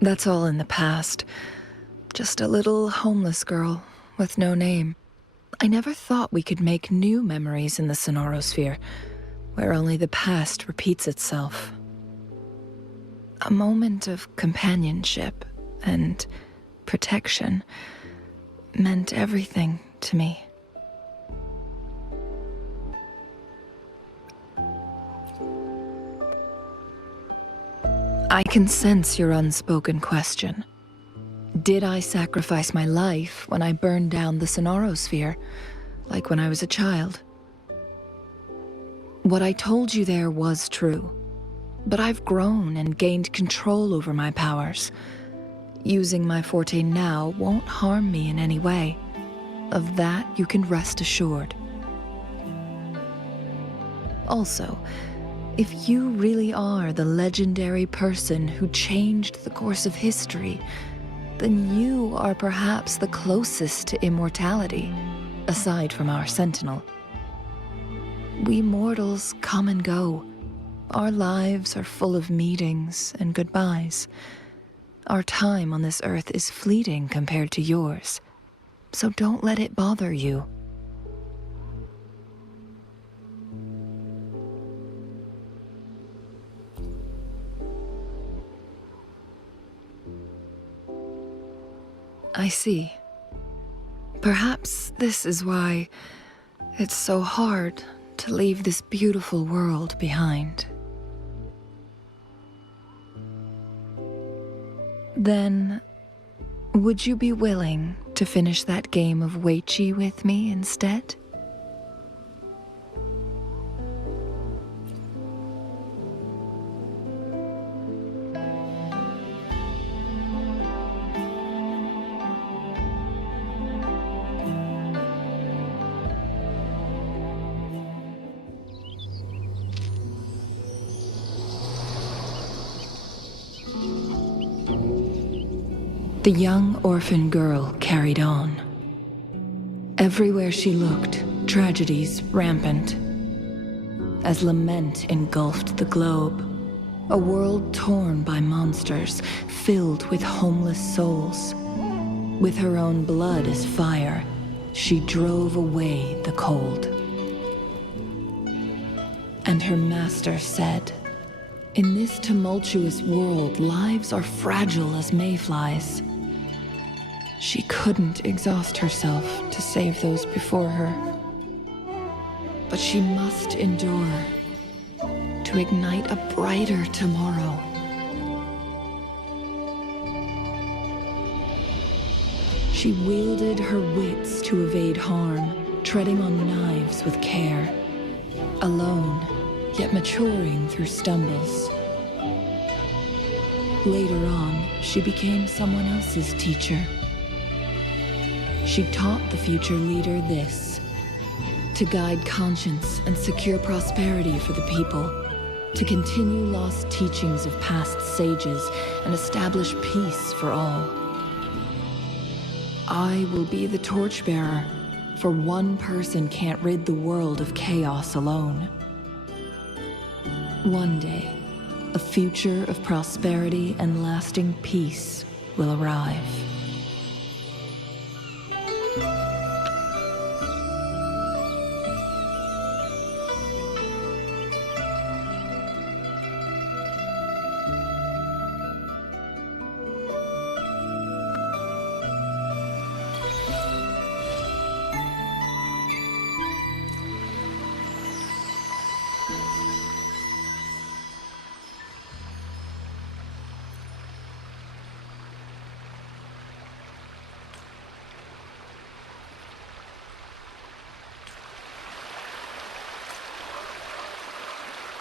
that's all in the past. Just a little homeless girl with no name. I never thought we could make new memories in the Sonarosphere, where only the past repeats itself. A moment of companionship and protection meant everything to me. I can sense your unspoken question. Did I sacrifice my life when I burned down the Sonarosphere, like when I was a child? What I told you there was true, but I've grown and gained control over my powers. Using my forte now won't harm me in any way. Of that you can rest assured. Also, if you really are the legendary person who changed the course of history, then you are perhaps the closest to immortality, aside from our Sentinel. We mortals come and go. Our lives are full of meetings and goodbyes. Our time on this earth is fleeting compared to yours, so don't let it bother you. I see. Perhaps this is why it's so hard to leave this beautiful world behind. Then, would you be willing to finish that game of Weiqi with me instead? The young orphan girl carried on. Everywhere she looked, tragedies rampant. As lament engulfed the globe, a world torn by monsters, filled with homeless souls. With her own blood as fire, she drove away the cold. And her master said, "In this tumultuous world, lives are fragile as mayflies." She couldn't exhaust herself to save those before her. But she must endure to ignite a brighter tomorrow. She wielded her wits to evade harm, treading on knives with care. Alone, yet maturing through stumbles. Later on, she became someone else's teacher. She taught the future leader this: to guide conscience and secure prosperity for the people, to continue lost teachings of past sages and establish peace for all. I will be the torchbearer, for one person can't rid the world of chaos alone. One day, a future of prosperity and lasting peace will arrive.